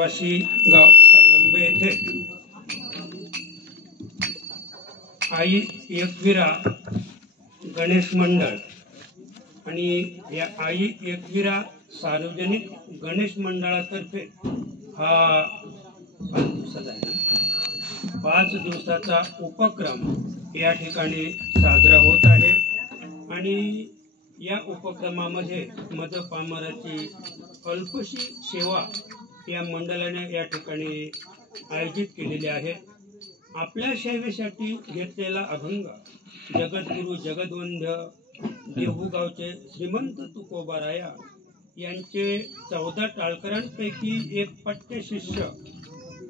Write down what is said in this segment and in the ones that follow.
वनवासी गाव सरलंबे येथे आई एकविरा गणेश मंडळ आणि या आई एकविरा सार्वजनिक गणेश मंडळातर्फे हा 5 दिवसाचा उपक्रम या ठिकाणी साजरा होत आहे आणि या उपक्रमामध्ये मदपामराची अल्पशी सेवा या मंडळाने या ठिकाणी आयोजित केलेली आहे। आपल्या सेवेसाठी घेतलेला अभंग जगद्गुरु जगदवंद्य देहूगावचे श्रीमंत तुकोबाराया यांचे 14 टाळकरांपैकी एक पट्टे शिष्य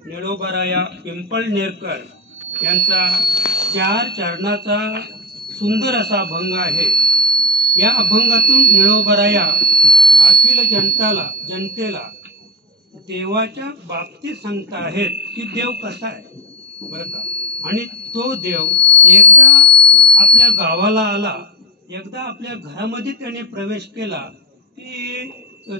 निळोबाराया पिंपळनेरकर यांचा 4 चरणाचा सुंदर असा अभंग आहे। या अभंगातून निळोबाराया अखिल जनतेला देवाच्या बाबतीत सांगता आहेत की देव कसा आहे बरं का, आणि तो देव एकदा आपल्या गावाला आला, एकदा आपल्या घरामध्ये त्याने प्रवेश केला की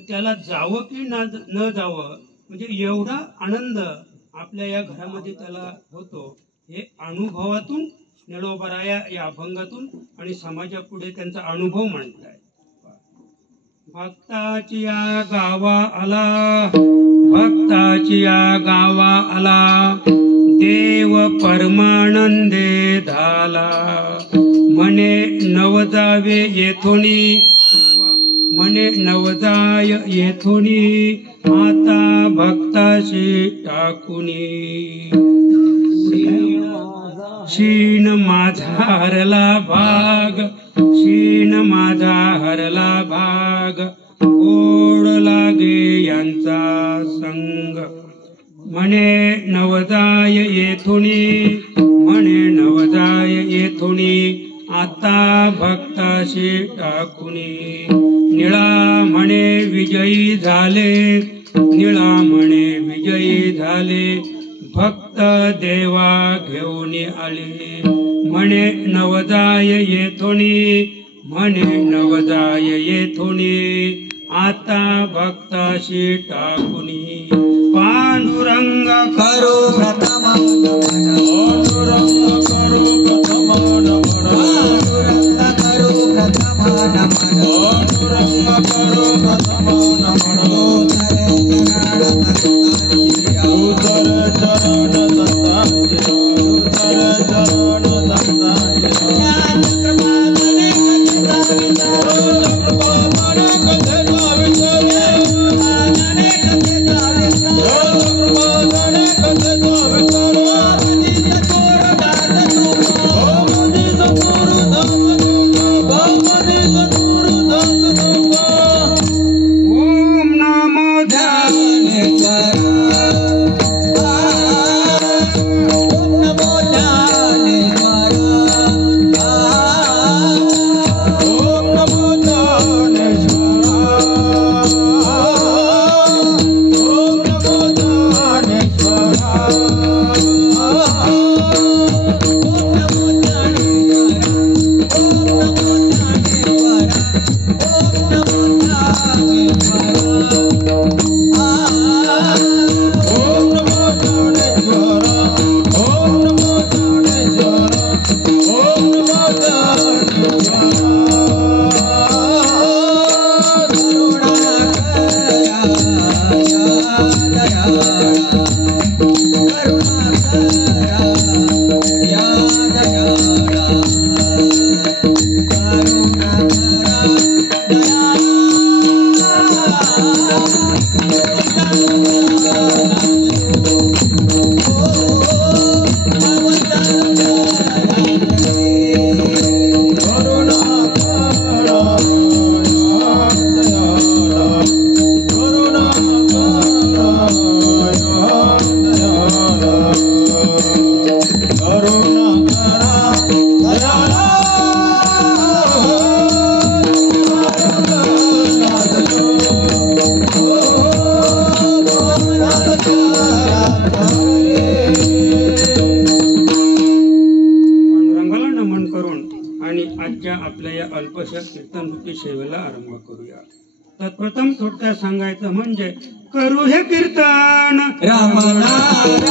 त्याला जावं की न जावं, म्हणजे एवढा आनंद आपल्या या घरामध्ये त्याला होतो। हे अनुभवातून निळोबाराया या अभंगातून आणि समाजापुढे त्यांचा अनुभव मांडताय। भक्ताची या गावा आला देव परमानंदे झाला, मने नवजावे येथोनी आता भक्ताशी टाकुनी, शीन माझा हरला भाग ओढ लागे यांचा संग, मने नवजाय येथुनी आता भक्ताशी टाकुनी, निळा म्हणे विजयी झाले भक्त देवा घेऊन आले, म्हणे नवजाय येथुनी आता भक्ताशी टाकुनी, पांडुरंग करो प्रथम अल्पशा कीर्तनरूपी सेवेला आरंभ करूया। तत्प्रथम थोडक्यात सांगायचं म्हणजे करू हे कीर्तन राम नारायण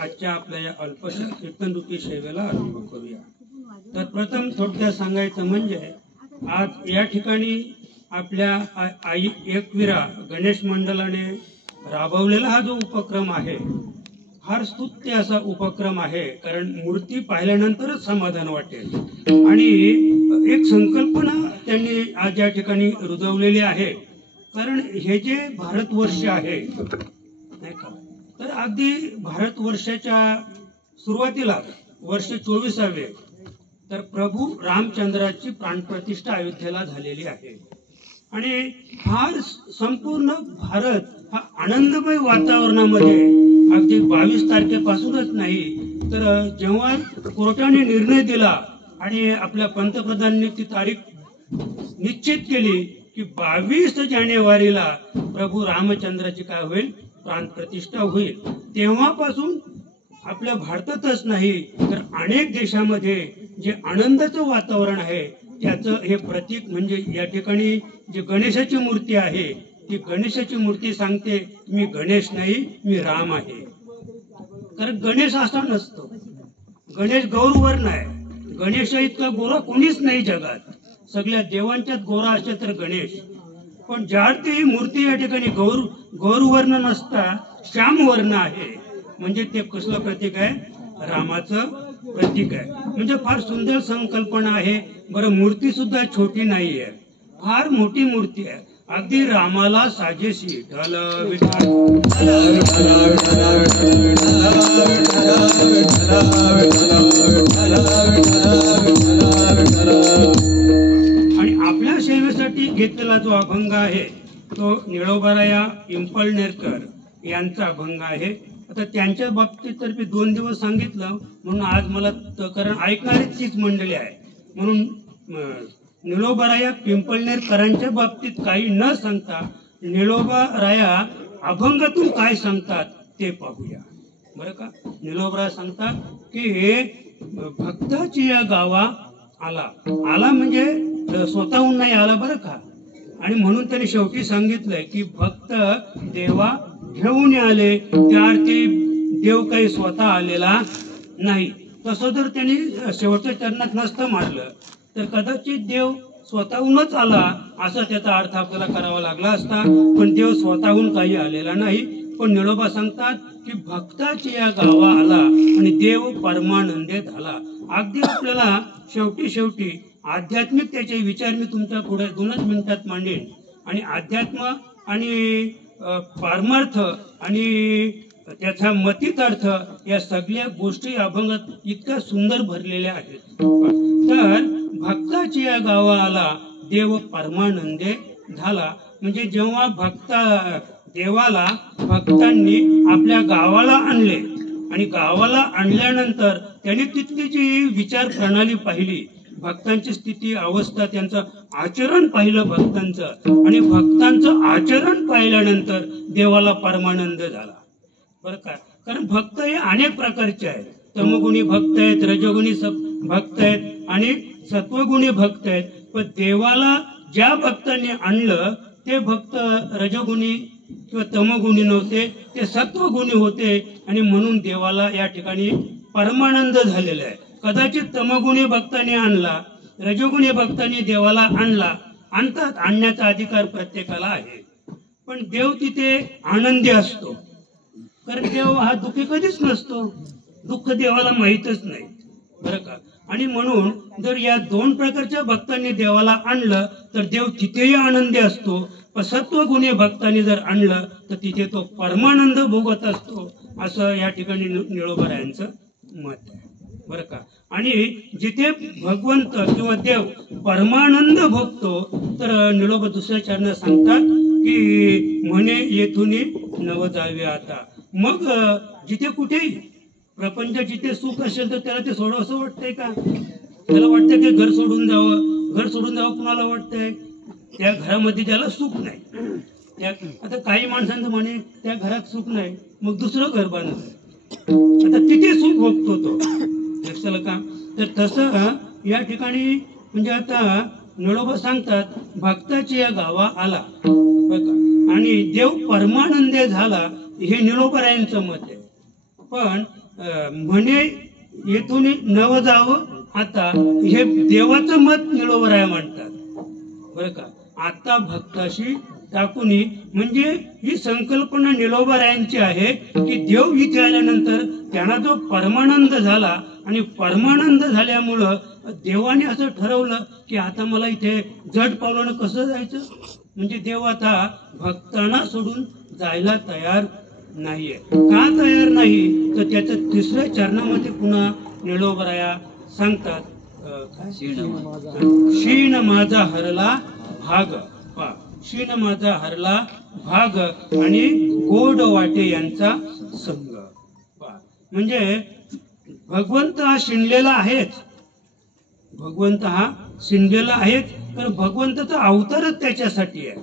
आजच्या आपल्या या अल्पशा कीर्तन रूपी सेवेला आरंभ करूया। तर प्रथम थोडक्यात सांगायचं म्हणजे आज या ठिकाणी आपल्या आई एकविरा गणेश मंडळाने राबवलेला हा जो उपक्रम आहे फार स्तुत्य असा उपक्रम आहे, कारण मूर्ती पाहिल्यानंतरच समाधान वाटेल आणि एक संकल्पना त्यांनी आज या ठिकाणी रुजवलेली आहे। कारण हे जे भारतवर्ष आहे नाही का, तर अगदी भारतवर्षाच्या सुरुवातीला वर्ष 24वे तर प्रभू रामचंद्राची प्राणप्रतिष्ठा अयोध्येला झालेली आहे आणि फार संपूर्ण भारत हा आनंदमय वातावरणामध्ये अगदी 22 तारखेपासूनच नाही तर जेव्हा कोर्टाने निर्णय दिला आणि आपल्या पंतप्रधानांनी ती तारीख निश्चित केली की 22 जानेवारीला प्रभू रामचंद्राची काय होईल, प्राणप्रतिष्ठा होईल, तेव्हापासून आपल्या भारतातच नाही तर अनेक देशामध्ये जे आनंदाचं वातावरण आहे त्याचं हे प्रतीक म्हणजे या ठिकाणी जी गणेशाची मूर्ती आहे ती गणेशाची मूर्ती सांगते मी गणेश नाही मी राम आहे। कारण गणेश असा नसतो, गणेश गौरवर्ण आहे, गणेश इतका गोरा कोणीच नाही जगात, सगळ्या देवांच्यात गोरा असते तर गणेश, पण ज्या ती मूर्ती या ठिकाणी गौरवर्ण नसता श्यामवर्ण आहे म्हणजे ते कसलं प्रतीक आहे, रामाचं प्रतीक आहे। म्हणजे फार सुंदर संकल्पना आहे। बरं मूर्ती सुद्धा छोटी नाही आहे, फार मोठी मूर्ती आहे, अगदी रामाला साजेशी ढल विठ्ठल आणि आपल्या सेवेसाठी घेतलेला जो अभंग आहे तो निळोबाराया पिंपळनेरकर यांचा अभंग आहे। आता त्यांच्या बाबतीत तर मी 2 दिवस सांगितलं म्हणून आज मला कारण ऐकणारी तीच मंडळी आहे म्हणून निळोबाराया पिंपळनेरकरांच्या बाबतीत काही न सांगता निळोबाराया अभंगातून काय सांगतात ते पाहूया बरं का। निळोबाराया सांगतात की भक्ताची या गावा आला, आला म्हणजे स्वतःहून नाही आला बरं का, आणि म्हणून त्यांनी शेवटी सांगितलंय की भक्त देवा घेऊन आले, त्या अर्थी देव काही स्वतः आलेला नाही। तसं जर त्यांनी शेवटच्या चरणात नसतं मारलं तर कदाचित देव स्वतःहूनच आला असा त्याचा अर्थ आपल्याला करावा लागला असता, पण देव स्वतःहून काही आलेला नाही। पण निळोबा सांगतात की भक्ताची या गावा आला आणि देव परमानंदे झाला। अगदी आपल्याला शेवटी आध्यात्मिक त्याचे विचार मी तुमच्या पुढे 2च मिनिटात मांडेन आणि अध्यात्म आणि पारमार्थ आणि त्याचा मतीत अर्थ या सगळ्या गोष्टी अभंगात इतक्या सुंदर भरलेल्या आहेत. तर भक्ताची या गावाला देव परमानंदे झाला. म्हणजे जेव्हा देवाला भक्तांनी आपल्या गावाला आणले आणि गावाला आणल्यानंतर त्यांनी तिथली जी विचार प्रणाली पाहिली, भक्तांची स्थिती अवस्था, त्यांचं आचरण पाहिलं भक्तांचं, आणि भक्तांचं आचरण पाहिल्यानंतर देवाला परमानंद झाला. बरं का, कारण भक्त हे अनेक प्रकारचे आहेत. तमगुणी भक्त आहेत, रजगुणी भक्त आहेत आणि सत्वगुणी भक्त आहेत. पण देवाला ज्या भक्तांनी आणलं ते भक्त रजगुणी किंवा तमगुणी नव्हते, ते सत्वगुणी होते आणि म्हणून देवाला या ठिकाणी परमानंद झालेला आहे. कदाचित तमगुणी भक्तांनी आणला, रजगुणी भक्तांनी देवाला आणतात, आणण्याचा अधिकार प्रत्येकाला आहे. पण देव तिथे आनंदी असतो, कारण देव हा दुःखी कधीच नसतो. दुःख देवाला माहीतच नाही. बरं का, आणि म्हणून जर या दोन प्रकारच्या भक्तांनी देवाला आणलं तर देव तिथेही आनंदी असतो. पण सत्वगुणी भक्तांनी जर आणलं तर तिथे तो परमानंद भोगत असतो, असं या ठिकाणी निळोबारायांचं मत आहे. बरं का, आणि जिथे भगवंत किंवा देव परमानंद भोगतो तर निळोबा दुसऱ्या चरणात सांगतात की म्हणे येथून नव जावे आता. मग जिथे कुठेही प्रपंच जिथे सुख असेल तर त्याला ते सोडावं असं वाटतंय का? त्याला वाटतंय की घर सोडून जावं कुणाला वाटतंय? त्या घरामध्ये ज्याला सुख नाही, आता काही माणसांचं म्हणे त्या घरात सुख नाही मग दुसरं घर बांधलं, आता तिथे सुख भोगतो तो. लक्षाला का? तर तसं या ठिकाणी म्हणजे आता निळोबा सांगतात भक्ताची या गावा आला बघा आणि देव परमानंदे झाला, हे निळोबारायांचं मत आहे. पण म्हणे येथून नव जावं आता, हे देवाचं मत निळोबाराया म्हणतात. बरं का, आता भक्ताशी टाकूनी, म्हणजे ही संकल्पना निळोबारायांची आहे की देव इथे आल्यानंतर त्यांना जो परमानंद झाला आणि परमानंद झाल्यामुळं देवाने असं ठरवलं की आता मला इथे जड पावलानं कसं जायचं. म्हणजे देव आता भक्तांना सोडून जायला तयार नाहीये. का तयार नाही तर त्याच्या तिसऱ्या चरणामध्ये पुन्हा निळोबाराया सांगतात शीन माझा हरला भाग, शीन माझा हरला भाग आणि गोड वाटे यांचा संग. म्हणजे भगवंत हा शिणलेला आहेच, भगवंत हा शिणलेला आहेच, तर भगवंताचा अवतारच त्याच्यासाठी आहे.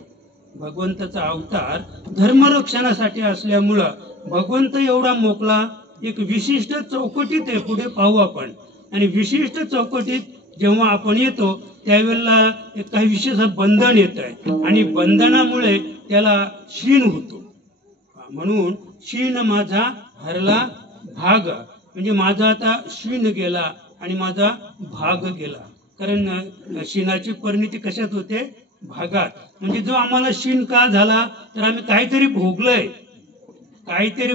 भगवंताचा अवतार धर्मरक्षणासाठी असल्यामुळं भगवंत एवढा मोकळा एक विशिष्ट चौकटीत आहे. पुढे पाहू आपण. आणि विशिष्ट चौकटीत जेव्हा आपण येतो त्यावेळेला काही विशेष बंधन येत आहे आणि बंधनामुळे त्याला शीण होतो. म्हणून शीण माझा हरला भाग, म्हणजे माझा आता शीण गेला आणि माझा भाग गेला. कारण शीणाची परिणिती कशात होते? भागात. म्हणजे जो आम्हाला शीण का झाला तर आम्ही काहीतरी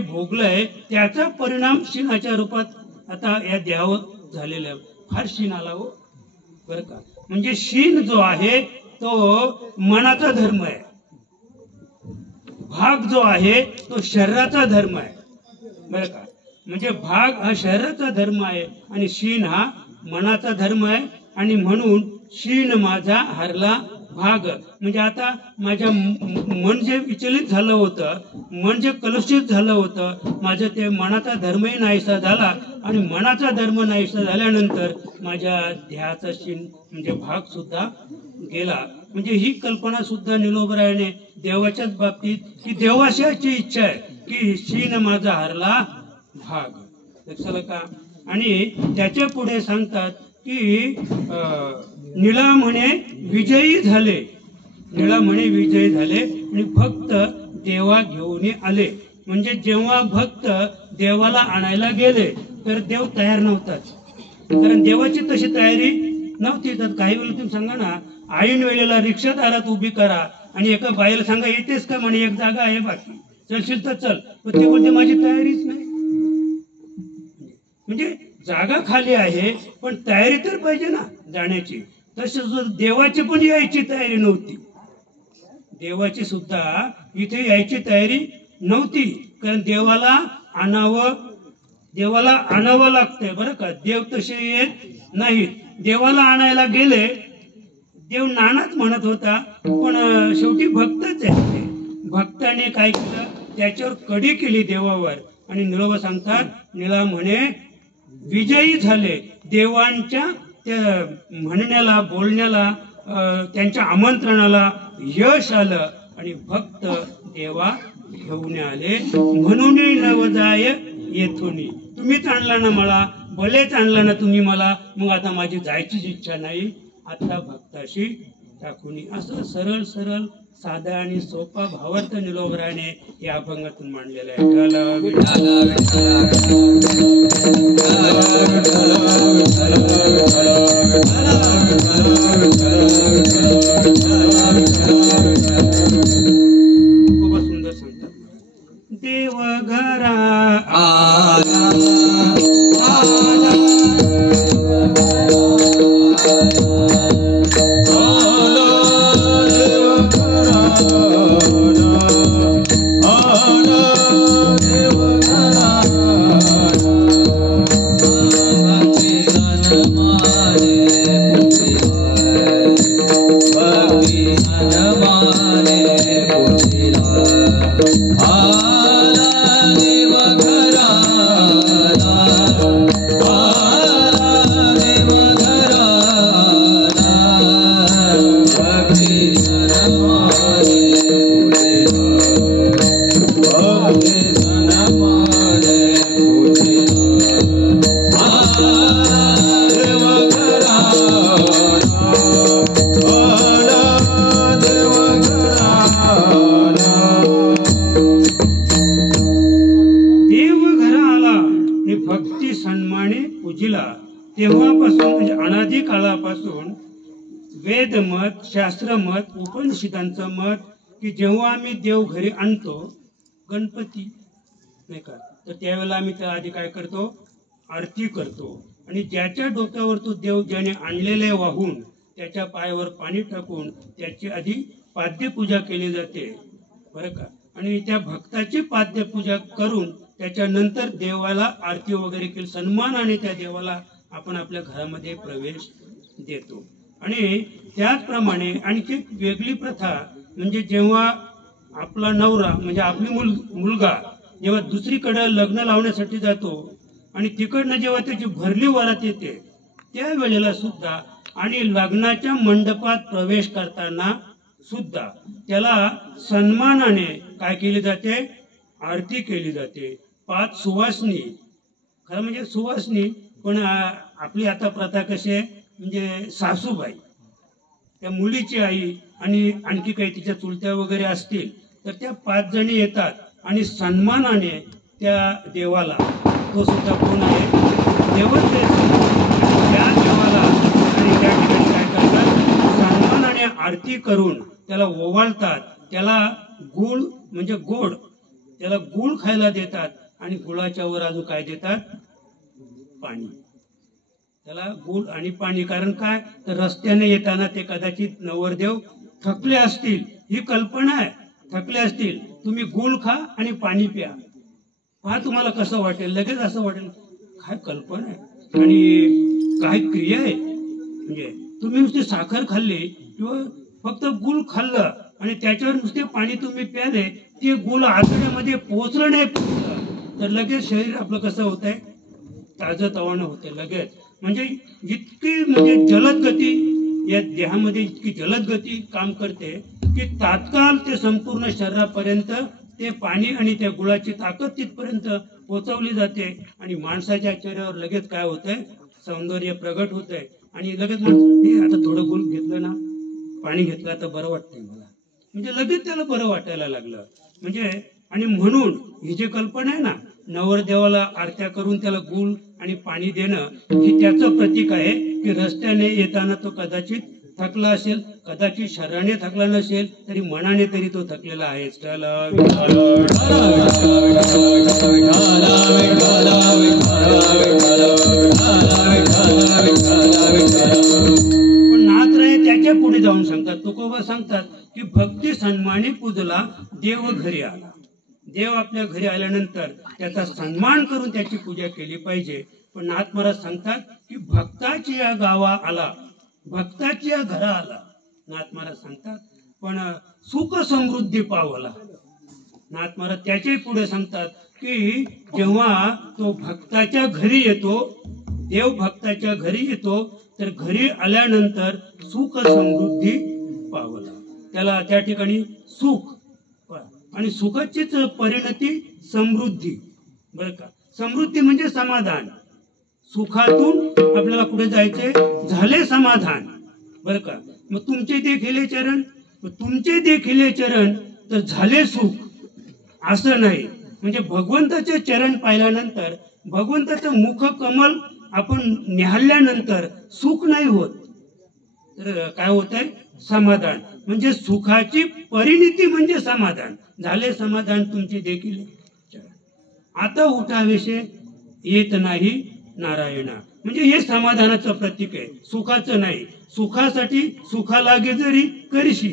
भोगलंय, त्याचा परिणाम शीणाच्या रूपात आता या देहावर झालेला आहे. फार शीण आला हो. बरं का, म्हणजे शीण जो आहे तो मनाचा धर्म आहे, भाग जो आहे तो शरीराचा धर्म आहे. बरं का, म्हणजे भाग हा शरीराचा धर्म आहे आणि शीण हा मनाचा धर्म आहे. आणि म्हणून शीण माझा हरला भाग, म्हणजे आता माझ्या मन जे विचलित झालं होतं, मन जे कलुषित झालं होतं, माझं ते मनाचा धर्मही नाहीसा झाला आणि मनाचा धर्म नाहीसा झाल्यानंतर माझ्या देहाचा शीण म्हणजे भाग सुद्धा गेला. म्हणजे ही कल्पना सुद्धा निळोबारायाने देवाच्याच बाबतीत की देवाशी इच्छा आहे की शीण माझा हरला भाग. लक्षाला का? आणि त्याच्या पुढे सांगतात की निळा म्हणे विजयी झाले, निळा म्हणे विजयी झाले आणि भक्त देवा घेऊन आले. म्हणजे जेव्हा भक्त देवाला आणायला गेले तर देव तयार नव्हताच, कारण देवाची तशी तयारी नव्हती. तर काही वेळेला तुम्ही सांगा ना, ऐन वेळेला रिक्षा दारात उभी करा आणि एका बाईला सांगा येतेस का, म्हणे एक जागा आहे बाकी, चलशील तर चल, पण ते बोलते माझी तयारीच नाही. म्हणजे जागा खाली आहे पण तयारी तर पाहिजे ना जाण्याची. तसंच देवाची पण यायची तयारी नव्हती, देवाची सुद्धा इथे यायची तयारी नव्हती. कारण देवाला आणावं लागतंय बरं का. देव तसे येत नाहीत. देवाला आणायला गेले, देव नानाच म्हणत होता, पण शेवटी भक्तच आहे ते. भक्ताने काय केलं, त्याच्यावर कडी केली देवावर. आणि निळोबा सांगतात, निळा म्हणे विजयी झाले. देवांच्या त्या म्हणण्याला, बोलण्याला, त्यांच्या आमंत्रणाला यश आलं आणि भक्त देवा घेऊन आले. म्हणून नवजाय येथुनी. तुम्हीच आणला ना मला, भलेच आणला ना तुम्ही मला, मग आता माझी जायचीच इच्छा नाही, आता भक्ताशी टाकूनी. असं सरळ सरळ साधा आणि सोपा भावार्थ निलोबराने या अभंगातून मांडलेला आहे. खूप सुंदर सांगतात. देव घरा तेव्हापासून म्हणजे अनादी काळापासून वेदमत, शास्त्रमत, उपनिषदांचं मत की जेव्हा आम्ही देव घरी आणतो, गणपती नाही का, तर त्यावेळेला आम्ही त्या आधी काय करतो, आरती करतो. आणि ज्याच्या डोक्यावर तो देव ज्याने आणलेले वाहून त्याच्या पायावर पाणी टाकून त्याची आधी पाद्यपूजा केली जाते बरं का. आणि त्या भक्ताची पाद्यपूजा करून त्याच्यानंतर देवाला आरती वगैरे केली, सन्मानाने त्या देवाला आपण आपल्या घरामध्ये प्रवेश देतो. आणि त्याचप्रमाणे आणखी एक वेगळी प्रथा म्हणजे जेव्हा आपला नवरा म्हणजे आपली मुलगा जेव्हा दुसरीकडे लग्न लावण्यासाठी जातो आणि तिकडनं जेव्हा त्याची भरली वरात येते त्यावेळेला सुद्धा आणि लग्नाच्या मंडपात प्रवेश करताना सुद्धा त्याला सन्मानाने काय केली जाते, आरती केली जाते. 5 सुवासनी, खरं म्हणजे सुवासनी, पण आपली आता प्रथा कशी आहे म्हणजे सासूबाई, त्या मुलीची आई आणि आणखी काही तिच्या चुलत्या वगैरे असतील तर त्या 5 जणी येतात आणि सन्मानाने त्या देवाला, तो सुद्धा कोण आहे, देवच त्या देवाला आणि त्या ठिकाणी काय करतात, सन्मानाने आरती करून त्याला ओवाळतात. त्याला गुळ म्हणजे गोड, त्याला गुळ खायला देतात आणि गुळाच्या वर अजून काय देतात, पाणी. त्याला गुळ आणि पाणी. कारण काय तर रस्त्याने येताना ते कदाचित नवरदेव थकले असतील, ही कल्पना आहे, थकले असतील, तुम्ही गुळ खा आणि पाणी प्या, पहा तुम्हाला कसं वाटेल. लगेच असं वाटेल काय कल्पना आहे आणि काय क्रिया आहे. म्हणजे तुम्ही नुसती साखर खाल्ली किंवा फक्त गुळ खाल्लं आणि त्याच्यावर नुसते पाणी तुम्ही प्याले, ते गुळ आतड्यामध्ये पोचलं नाही तर लगेच शरीर आपलं कसं होत आहे, ताजं तवानं होतं लगेच. म्हणजे इतकी म्हणजे जलद गती या देहामध्ये, इतकी जलद गती काम करते की तात्काळ ते संपूर्ण शरीरापर्यंत ते पाणी आणि त्या गुळाची ताकद तिथपर्यंत पोचवली जाते आणि माणसाच्या चेहऱ्यावर लगेच काय होतंय, सौंदर्य प्रगट होतंय. आणि लगेच माणूस आता थोडं गुळ घेतलं ना, पाणी घेतलं तर बरं वाटतंय मला, म्हणजे लगेच त्याला बरं वाटायला लागलं. म्हणजे आणि म्हणून ही जी कल्पना आहे ना, नवरदेवाला आरत्या करून त्याला गुळ आणि पाणी देणं, ही त्याचं प्रतीक आहे की रस्त्याने येताना तो कदाचित थकला असेल, कदाचित शरीराने थकला नसेल तरी मनाने तरी तो थकलेला आहे. पण नाथराय त्याच्या पुढे जाऊन सांगतात, तुकोबा सांगतात की भक्ती सन्माने पूजला देव घरी आला. देव आपल्या घरी आल्यानंतर त्याचा सन्मान करून त्याची पूजा केली पाहिजे. पण नाथ महाराज सांगतात की भक्ताची या गावा आला, भक्ताची या घरा आला. नाथ महाराज सांगतात पण सुख समृद्धी पावला. नाथ महाराज त्याच्याही पुढे सांगतात की जेव्हा तो भक्ताच्या घरी येतो, देव भक्ताच्या घरी येतो, तर घरी आल्यानंतर सुख समृद्धी पावला. त्याला त्या ठिकाणी सुख आणि सुखाचीच परिणती समृद्धी. बरं का, समृद्धी म्हणजे समाधान. सुखातून आपल्याला कुठे जायचंय, झाले समाधान. बरं का, मग तुमचे देखील चरण, तुमचे देखील चरण तर झाले सुख असं नाही. म्हणजे भगवंताचे चरण पाहिल्यानंतर, भगवंताचं मुख कमल आपण निहाळल्यानंतर सुख नाही होत, तर काय होत आहे, समाधान. म्हणजे सुखाची परिणती म्हणजे समाधान. झाले समाधान तुमचे देखील चरण. आता उठावेशे येत नाही नारायणा. म्हणजे हे समाधानाचं प्रतीक आहे, सुखाचं नाही. सुखासाठी सुखा लागे जरी करशी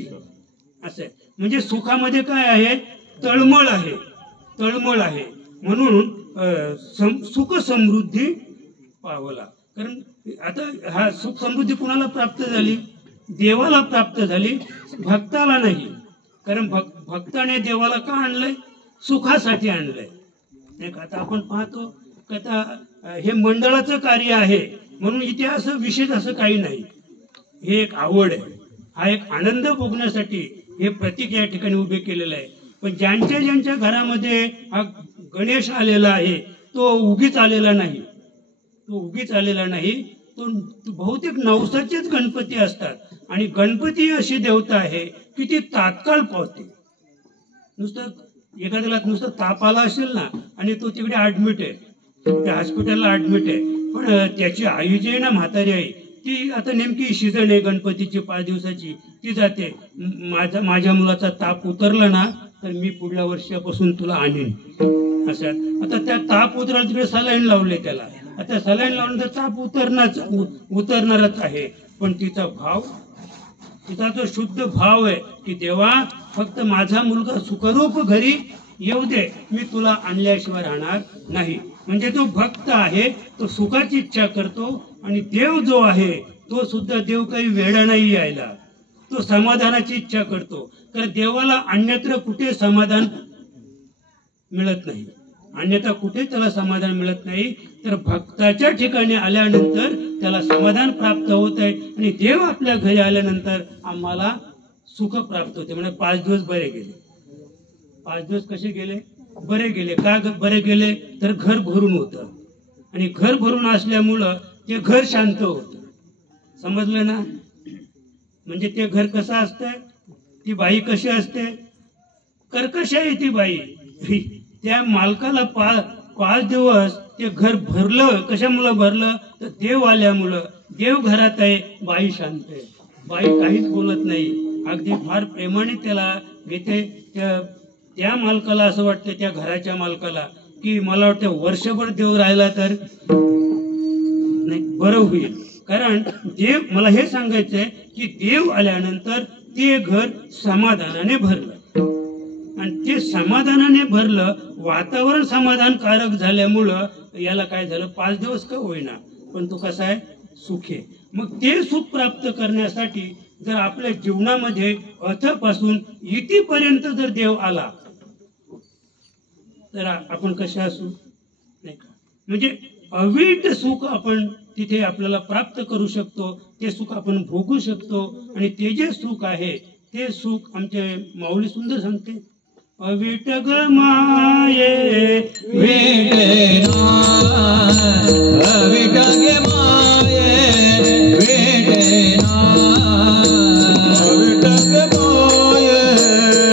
असं आहे. म्हणजे सुखामध्ये काय आहे, तळमळ आहे, तळमळ आहे. म्हणून सुख समृद्धी पावला. कारण आता हा सुख समृद्धी कुणाला प्राप्त झाली, देवाला प्राप्त झाली, भक्ताला नाही. कारण भक्ताने देवाला का आणलंय, सुखासाठी आणलंय. नाही का, आता आपण पाहतो की आता हे मंडळाचं कार्य आहे म्हणून इथे असं विशेष असं काही नाही. हे एक आवड आहे, हा एक आनंद भोगण्यासाठी हे प्रतीक या ठिकाणी उभे केलेलं आहे. पण ज्यांच्या ज्यांच्या घरामध्ये हा गणेश आलेला आहे तो उगीच आलेला नाही, तो उगीच आलेला नाही. तो बहुतेक नवसाचेच गणपती असतात. आणि गणपती अशी देवता आहे की ती तात्काळ पावते. नुसतं एखाद्याला नुसतं ताप आला असेल ना आणि तो तिकडे ऍडमिट आहे, त्या हॉस्पिटलला ऍडमिट आहे, पण त्याची आई जी आहे ना, म्हातारी आई, ती आता नेमकी सीझन आहे गणपतीची 5 दिवसाची, ती जाते, माझ्या मुलाचा ताप उतरला ना तर मी पुढल्या वर्षापासून तुला आणीन असं. आता त्या ताप उतरायला तिकडे सलाईन लावले त्याला. आता सलाईन लावल्यानंतर ताप उतरणारच आहे. पण तिचा भाव, तिचा जो शुद्ध भाव आहे की देवा फक्त माझा मुलगा सुखरूप घरी येऊ दे, मी तुला आणल्याशिवाय राहणार नाही. म्हणजे तो भक्त आहे, तो सुखाची इच्छा करतो. आणि देव जो आहे तो सुद्धा देव काही वेडा नाही यायला, तो समाधानाची इच्छा करतो. कारण देवाला अन्यत्र कुठे समाधान मिळत नाही, अन्यथा कुठे त्याला समाधान मिळत नाही. तर भक्ताच्या ठिकाणी आल्यानंतर त्याला समाधान प्राप्त होत आहे. आणि देव आपल्या घरी आल्यानंतर आम्हाला सुख प्राप्त होते. म्हणजे 5 दिवस बरे गेले. 5 दिवस कसे गेले, बरे गेले. का बरे गेले, तर घर भरून होतं. आणि घर भरून असल्यामुळं ते घर शांत होतं. समजलं ना. म्हणजे ते घर कसं असतंय, ती बाई कशी असते, कर्कश आहे ती बाई. त्या मालकाला 5 दिवस ते घर भरलं. कशामुळं भरलं, तर देव आल्यामुळं. देव घरात आहे, बाई शांत आहे, बाई काहीच बोलत नाही, अगदी फार प्रेमाने त्याला घेते. त्या मालकाला असं वाटतं, त्या घराच्या मालकाला, की मला वाटतं वर्षभर देव राहिला तर नाही बरं होईल. कारण देव, मला हे सांगायचंय की देव आल्यानंतर ते घर समाधानाने भरलं. आणि ते समाधानाने भरलं, वातावरण समाधानकारक झाल्यामुळं याला काय झालं, 5 दिवस का होईना पण तो कसा आहे, सुख आहे. मग ते सुख प्राप्त करण्यासाठी जर आपल्या जीवनामध्ये अथपासून इथपर्यंत जर देव आला तर आपण कसे असू, नाही का. म्हणजे अवीट सुख आपण तिथे आपल्याला प्राप्त करू शकतो, ते सुख आपण भोगू शकतो. आणि ते जे सुख आहे ते सुख आमचे माऊली सुंदर सांगते, अवीट ग माये वेटना, अवीट ग माये वेटना, अवीट ग माये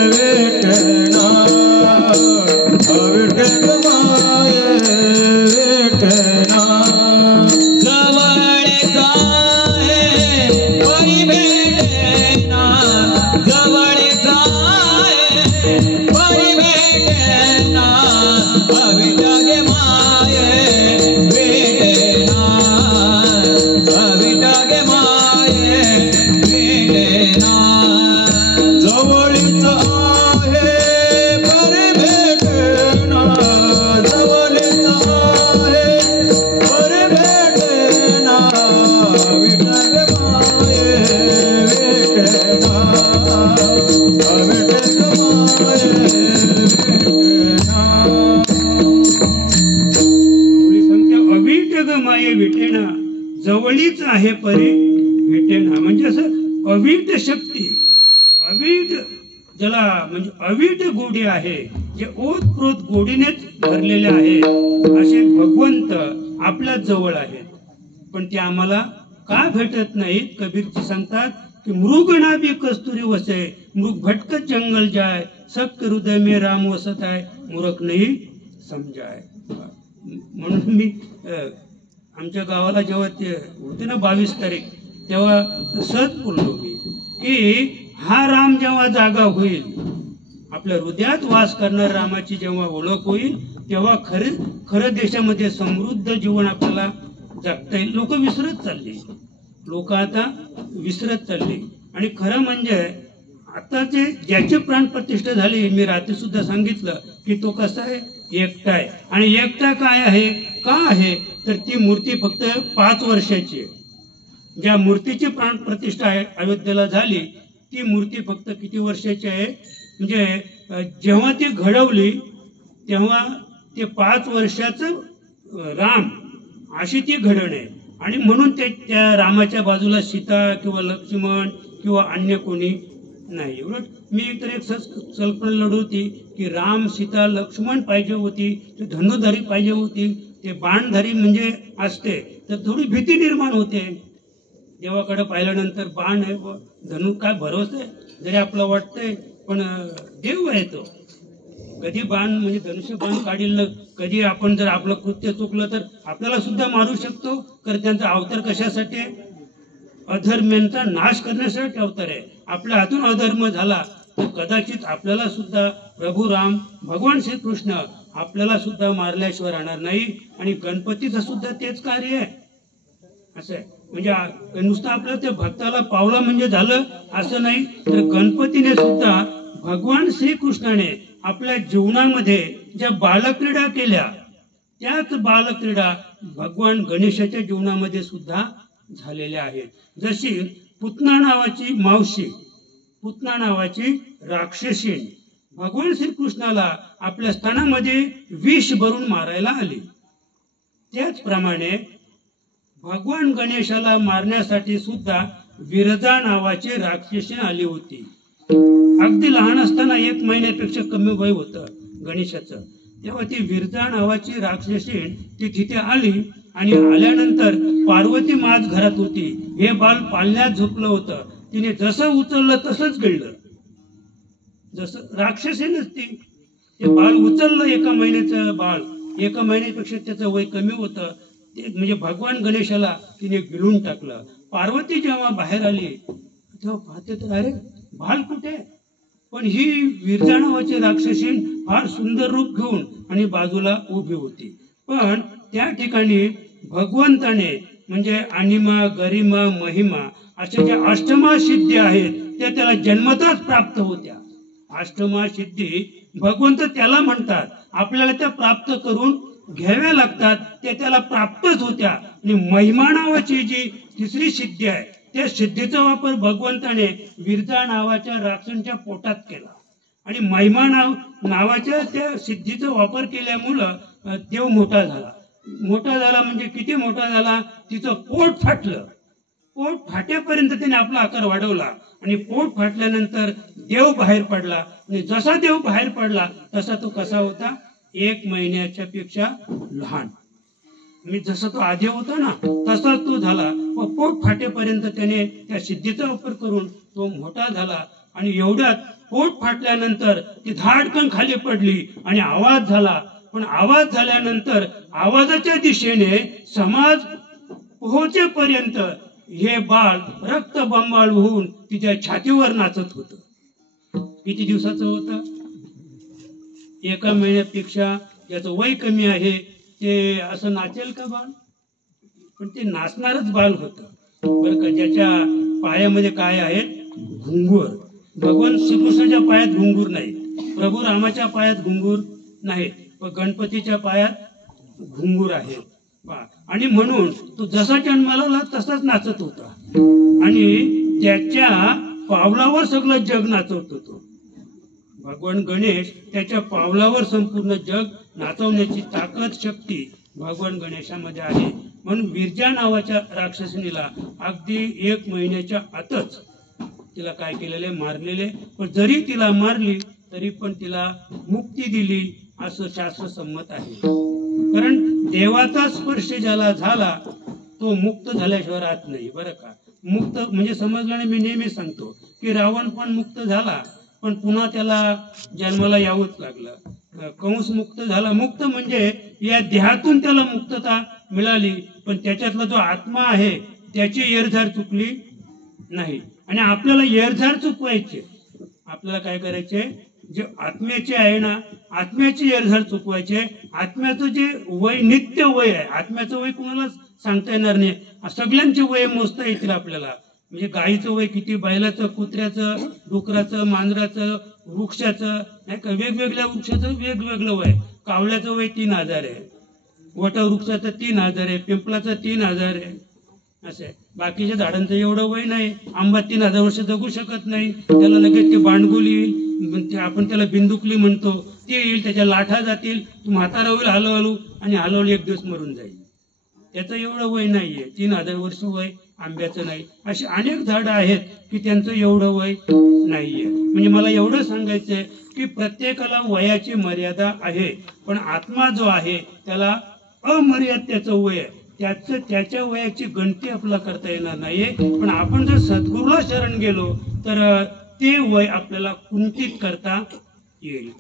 वेटना, अवीट ग माये वेटना. जवळ जाए परी भेटेना, जवळ जाए परी भेटेना, अवीट ग माये वेटना. जग माये विटेना जवळीच आहे परी भेटेना. म्हणजे असं अवीट शक्ती, अवीट ज्याला म्हणजे अवीट गोडी आहे, जे ओतप्रोत गोडीनेच भरलेले आहे असे भगवंत आपल्या जवळ आहेत. पण ते आम्हाला का भेटत नाहीत? कबीरजी सांगतात की मृग नाभी कस्तुरी वसे, मृग भटकत जंगल जाय, सक्त हृदय में राम वसत आहे, मूर्ख नाही समजाय. म्हणून मी आमच्या गावाला जेव्हा ते होते ना 22 तारीख, तेव्हा सहज बोललो मी की हा राम जेव्हा जागा होईल, आपल्या हृदयात वास करणाऱ्या रामाची जेव्हा ओळख होईल, तेव्हा खरं देशामध्ये समृद्ध जीवन आपल्याला जगता येईल. लोक विसरत चालले, लोक आता विसरत चालले. आणि खरं म्हणजे आताचे ज्याचे प्राणप्रतिष्ठा झाली, मी रात्री सुद्धा सांगितलं की तो कसा आहे, एकटा आहे. आणि एकटा काय आहे, का आहे, तर ती मूर्ती फक्त 5 वर्षाची आहे. ज्या मूर्तीची प्राणप्रतिष्ठा अयोध्येला झाली, ती मूर्ती फक्त किती वर्षाची आहे, म्हणजे जेव्हा ती घडवली तेव्हा ते 5 वर्षाचं राम अशी ती घडण आहे. आणि म्हणून त्या रामाच्या बाजूला सीता किंवा लक्ष्मण किंवा अन्य कोणी नाही. उलट मी तर एक कल्पना लढवली होती की राम सीता लक्ष्मण पाहिजे होती, ते धनुधारी पाहिजे होती, ते बाणधारी म्हणजे असते तर थोडी भीती निर्माण होते. देवाकडे पाहिल्यानंतर बाण आहे व धनु काय भरोसा आहे, जरी आपलं वाटतंय पण देव आहे तो. कधी बाण म्हणजे धनुष्य बाण काढील, कधी आपण जर आपलं कृत्य चुकलं तर आपल्याला सुद्धा मारू शकतो. तर त्यांचा अवतार कशासाठी आहे? अधर्मांचा नाश करण्यासाठी अवतार आहे. आपल्या हातून अधर्म झाला तर कदाचित आपल्याला सुद्धा प्रभू राम भगवान श्रीकृष्ण आपल्याला सुद्धा मारल्याशिवाय राहणार नाही. आणि गणपतीचं सुद्धा तेच कार्य आहे. असं आहे, म्हणजे नुसतं आपल्या त्या भक्ताला पावला म्हणजे झालं असं नाही, तर गणपतीने सुद्धा भगवान श्रीकृष्णाने आपल्या जीवनामध्ये ज्या बालक्रीडा केल्या, त्याच बालक्रीडा भगवान गणेशाच्या जीवनामध्ये सुद्धा झालेल्या आहेत. जशी पुतना नावाची मावशी, पुतना नावाची राक्षसीण भगवान श्रीकृष्णाला आपल्या स्थानामध्ये विष भरून मारायला आली, त्याचप्रमाणे भगवान गणेशाला मारण्यासाठी सुद्धा विरजा नावाची राक्षसीण आली होती. अगदी लहान असताना 1 महिन्यापेक्षा कमी वय होतं गणेशाचं, तेव्हा ती विरजा नावाची राक्षसीण ती तिथे आली. आणि आल्यानंतर पार्वती माझ घरात होती, हे बाल पाळण्यात झोपलं होतं, तिने जसं उचललं तसंच गिळलं. जसं राक्षसीणच ती ते बाळ उचललं, 1 महिन्याचं बाळ, 1 महिन्यापेक्षा त्याचं वय कमी होतं, ते म्हणजे भगवान गणेशाला तिने गिळून टाकलं. पार्वती जेव्हा बाहेर आली तेव्हा पाहते तर अरे बाळ कुठे, पण ही विरजा नावाची राक्षसीण फार सुंदर रूप घेऊन आणि बाजूला उभी होती. पण त्या ठिकाणी भगवंताने म्हणजे अनिमा गरिमा महिमा अशा ज्या अष्टमा सिद्धी आहेत त्या त्याला जन्मताच प्राप्त होत्या. अष्टमा सिद्धी भगवंत त्याला म्हणतात, आपल्याला त्या प्राप्त करून घ्याव्या लागतात, ते त्याला प्राप्तच होत्या. आणि महिमा नावाची जी 3री सिद्धी आहे, त्या सिद्धीचा वापर भगवंताने विरजा नावाच्या राक्षसांच्या पोटात केला. आणि महिमा नावाच्या त्या सिद्धीचा वापर केल्यामुळं देव मोठा झाला. मोठा झाला म्हणजे किती मोठा झाला, तिचं पोट फाटलं. पोट फाट्यापर्यंत त्याने आपला आकार वाढवला. आणि पोट फाटल्यानंतर देव बाहेर पडला. आणि जसा देव बाहेर पडला तसा तो कसा होता, 1 महिन्याच्या पेक्षा लहान. मी जसा तो आधी होता ना तसाच तो झाला. व पोट फाटेपर्यंत त्याने त्या सिद्धीचा वापर करून तो मोठा झाला. आणि एवढ्यात पोट फाटल्यानंतर ती धाडकन खाली पडली आणि आवाज झाला. पण आवाज झाल्यानंतर आवाजाच्या दिशेने समाज पोहोचेपर्यंत हे बाळ रक्तबंबाळ होऊन तिच्या छातीवर नाचत होतं. किती दिवसाचं होतं, 1 महिन्यापेक्षा ज्याचं वय कमी आहे ते असं नाचेल का बाळ? पण ते नाचणारच बाळ होतं बरं का. ज्याच्या पायामध्ये काय आहेत, घुंगूर. भगवान श्रीकृष्णाच्या पायात घुंगूर नाही, प्रभू रामाच्या पायात घुंगूर नाही, पण गणपतीच्या पायात घुंगूर आहे. आणि म्हणून तो जसा जन्माला आला तसाच नाचत होता. आणि त्याच्या पावलावर सगळं जग नाचवत होतो. भगवान गणेश त्याच्या पावलावर संपूर्ण जग नाचवण्याची ताकद शक्ती भगवान गणेशामध्ये आहे. म्हणून विरजा नावाच्या राक्षसनीला अगदी 1 महिन्याच्या आतच तिला काय केलेले, मारलेले. पण जरी तिला मारली तरी पण तिला मुक्ती दिली असं शास्त्रसंमत आहे. कारण देवाचा स्पर्श ज्याला झाला तो मुक्त झाल्याशिवाय राहत नाही. बरं का, मुक्त म्हणजे समजलं नाही. मी नेहमी सांगतो की रावण पण मुक्त झाला पण पुन्हा त्याला जन्माला यावंच लागलं. कंस मुक्त झाला. मुक्त म्हणजे या देहातून त्याला मुक्तता मिळाली पण त्याच्यातला जो आत्मा आहे त्याची येरझार चुकली नाही. आणि आपल्याला येरझार चुकवायचे, आपल्याला काय करायचे, जे आत्म्याचे आहे ना, आत्म्याची येरझार चुकवायचे. आत्म्याचं जे वय नित्य वय आहे, आत्म्याचं वय कुणाला सांगता येणार नाही. सगळ्यांचे वय मोजता येतील आपल्याला. म्हणजे गाईचं वय किती, बैलाचं, कुत्र्याचं, डुकराचं, मांजराचं, वृक्षाचं, नाही का, वेगवेगळ्या वृक्षाचं वेगवेगळं वय. कावळ्याचं वय 3000 आहे, वटवृक्षाचं 3000 आहे, पिंपळाचं 3000 आहे. असे बाकीच्या झाडांचं एवढं वय नाही. आंबा 3000 वर्ष जगू शकत नाही. त्याला लगेच ते बांडगुल येईल, आपण त्याला बिंदुकली म्हणतो, ते येईल, त्याच्या लाठा जातील, तो म्हातारा होईल हळूहळू आणि हळूहळू एक दिवस मरून जाईल. त्याचं एवढं वय नाहीये. 3000 वर्ष वय आंब्याचं नाही. अशी अनेक झाडं आहेत की त्यांचं एवढं वय नाहीये. म्हणजे मला एवढं सांगायचंय की प्रत्येकाला वयाची मर्यादा आहे पण आत्मा जो आहे त्याला अमर्याद त्याचं वय आहे. त्याच्या वयाची गणती आपल्याला करता येणार नाहीये. पण आपण जर सद्गुरूला शरण गेलो तर ते वय आपल्याला कुंठित करता येईल.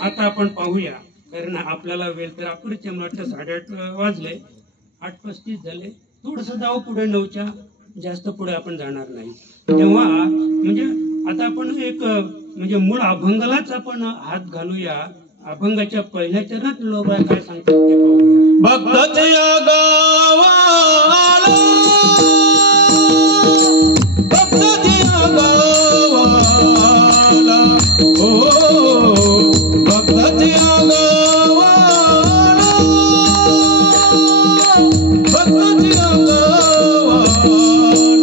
आता आपण पाहूया, कारण आपल्याला वेळ तर अपुरीचे, मला वाटतं 8:30 वाजले, 8:35 झाले. थोडस जाऊ पुढे, 9च्या जास्त पुढे आपण जाणार नाही. तेव्हा म्हणजे आता आपण एक म्हणजे मूळ अभंगालाच आपण हात घालूया. अभंगाच्या पहिल्या चरणात लोबा काय सांगतात ते पाहूया. भक्ताच्या गावाला, भक्ताच्या गावाला, ओ भक्ताच्या गावाला, भक्ताच्या गावाला, ओ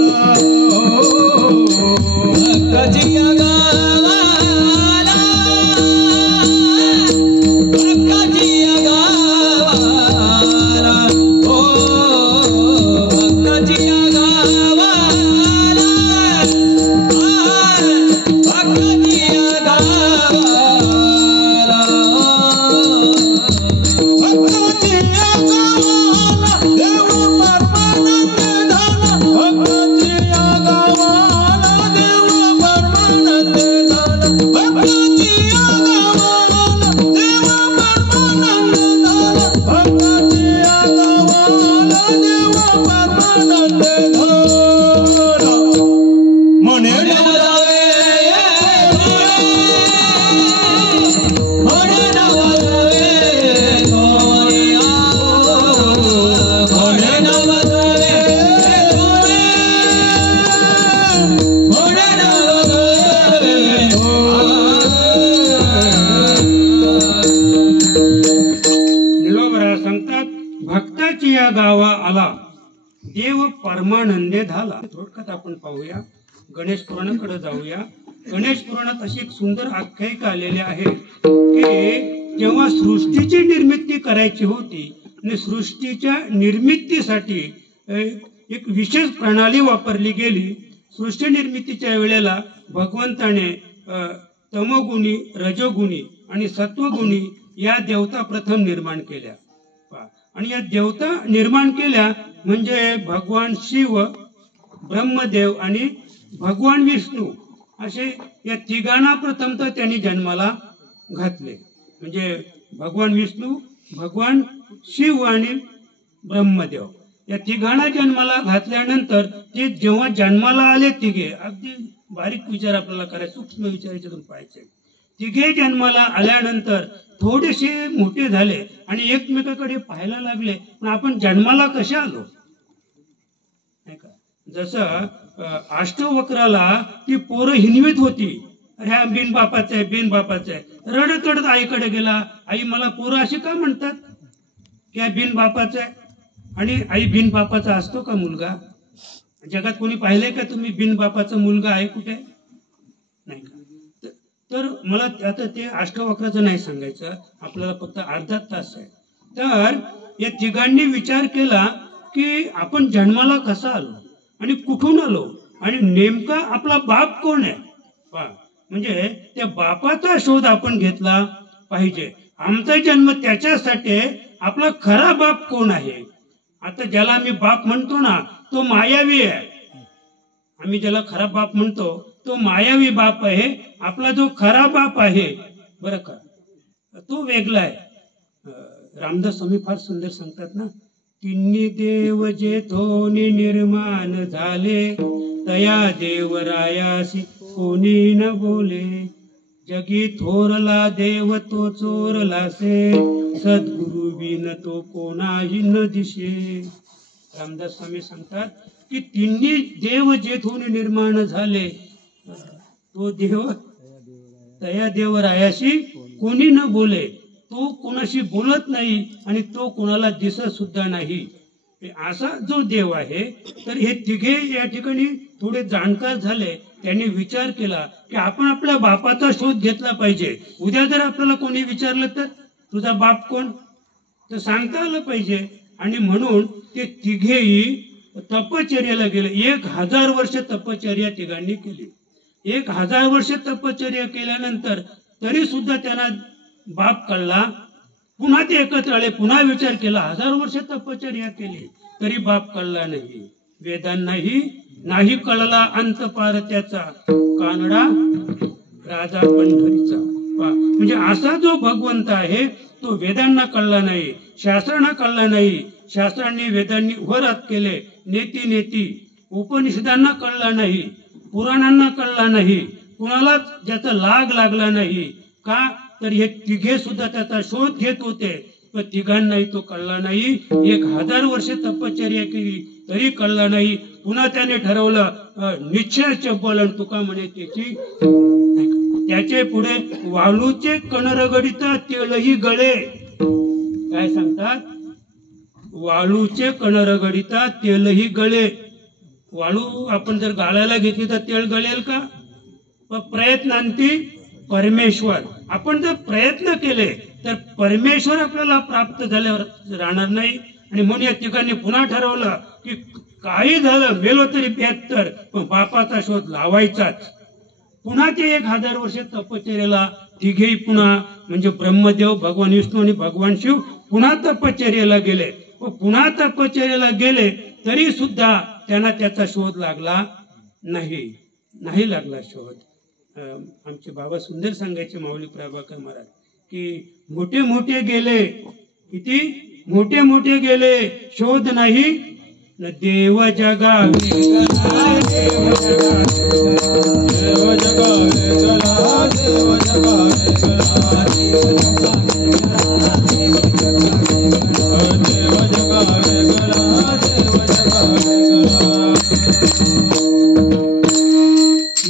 भक्ताच्या गावा आला देव परमानंदे झाला. थोडक्यात आपण पाहूया, गणेश पुराणाकडे जाऊया. गणेश पुराणात अशी एक सुंदर आख्यायिका आलेली आहे की जेव्हा सृष्टीची निर्मिती करायची होती आणि सृष्टीच्या निर्मितीसाठी एक विशेष प्रणाली वापरली गेली. सृष्टी निर्मितीच्या वेळेला भगवंताने तमोगुणी, रजोगुणी आणि सत्वगुणी या देवता प्रथम निर्माण केल्या. आणि या देवता निर्माण केल्या म्हणजे भगवान शिव, ब्रह्मदेव आणि भगवान विष्णू असे या तिघांना प्रथमतः त्यांनी जन्माला घातले. म्हणजे भगवान विष्णू, भगवान शिव आणि ब्रह्मदेव या तिघांना जन्माला घातल्यानंतर ते जेव्हा जन्माला आले तिघे, अगदी बारीक विचार आपल्याला करायचे, सूक्ष्म विचार याच्यातून पाहायचे. तिघे जन्माला आल्यानंतर थोडेसे मोठे झाले आणि एकमेकाकडे पाहायला लागले. पण आपण जन्माला कसे आलो नाही का. जसं अष्टवक्राला ती पोरं हिनवीत होती, अरे हा बिन बापाचं आहे, बिन बापाचं आहे. रडत रडत आईकडे गेला, आई मला पोरं असे का म्हणतात की बिन बापाचं आहे. आणि आई बिन बापाचा असतो का मुलगा. जगात कोणी पाहिलंय का तुम्ही बिन बापाचा मुलगा आहे कुठे? नाही का? तर मला आता ते अष्टवक्राचं नाही सांगायचं, आपल्याला फक्त अर्धा तास आहे. तर या तिघांनी विचार केला की आपण जन्माला कसा आलो आणि कुठून आलो आणि नेमका आपला बाप कोण आहे. म्हणजे त्या बापाचा शोध आपण घेतला पाहिजे. आमचा जन्म त्याच्यासाठी, आपला खरा बाप कोण आहे. आता ज्याला आम्ही बाप म्हणतो ना तो मायावी आहे. आम्ही ज्याला खरा बाप म्हणतो तो मायावी बाप आहे. आपला जो खरा बाप आहे बरं का तो वेगळा आहे. रामदास स्वामी फार सुंदर सांगतात ना, तिन्ही देव जे थोनी निर्माण झाले, तया देवरायासी कोणी न बोले, जगी थोरला देव तो चोरलासे, सद्गुरु बिन तो कोणाही न दिशे. रामदास स्वामी सांगतात की तिन्ही देव जेथून निर्माण झाले, तो देव तया देवरायाशी कोणी न बोले, तो कोणाशी बोलत नाही आणि तो कोणाला दिसत सुद्धा नाही. असा जो देव आहे. तर हे तिघे या ठिकाणी थोडे जाणकार झाले. त्यांनी विचार केला की आपण आपल्या बापाचा शोध घेतला पाहिजे. उद्या जर आपल्याला कोणी विचारलं तर तुझा बाप कोण, तर सांगता आलं पाहिजे. आणि म्हणून ते तिघेही तपश्चर्याला गेले. 1000 वर्ष तपश्चर्या तिघांनी केली. 1000 वर्ष तपश्चर्या केल्यानंतर तरी सुद्धा त्यांना बाप कळला. पुन्हा ते एकत्र आले, पुन्हा विचार केला. 1000 वर्ष तपश्चर्या केली तरी बाप कळला नाही. वेदांनाही नाही कळला अंत पार त्याचा, कानडा राजा पंढरीचा. म्हणजे असा जो भगवंत आहे तो वेदांना कळला नाही, शास्त्रांना कळला नाही. शास्त्रांनी वेदांनी वरात केले, नेती नेती. उपनिषदांना कळला नाही, पुराणांना कळला नाही, कुणालाच ज्याचा लाग लागला नाही. का तर हे तिघे सुद्धा त्याचा शोध घेत होते, पण तिघांनाही तो कळला नाही. 1000 वर्ष तपश्चर्या केली तरी कळला नाही. पुन्हा त्याने ठरवलं निश्चयाचे बल तुका म्हणे त्याची. त्याचे पुढे वाळूचे कण रगडिता तेलही गळे. काय सांगतात? वाळूचे कण रगडिता तेलही गळे. वाळू आपण जर गाळायला घेतली तर तेल गळेल का? प्रयत्नांती परमेश्वर. आपण जर प्रयत्न केले तर परमेश्वर आपल्याला प्राप्त झाल्यावर राहणार नाही. आणि म्हणून या ठिकाणी पुन्हा ठरवलं की काही झालं मेलो तरी 72 पण बापाचा शोध लावायचाच. पुन्हा ते 1000 वर्ष तपश्चर्याला तिघेही पुन्हा म्हणजे ब्रह्मदेव, भगवान विष्णू आणि भगवान शिव पुन्हा तपश्चर्याला गेले. व पुन्हा तपश्चर्याला गेले तरी सुद्धा त्यांना त्याचा शोध लागला नाही लागला शोध. आमचे बाबा सुंदर सांगायचे माऊली प्रभाकर महाराज की मोठे मोठे गेले, किती मोठे मोठे गेले, शोध नाही न देव जगा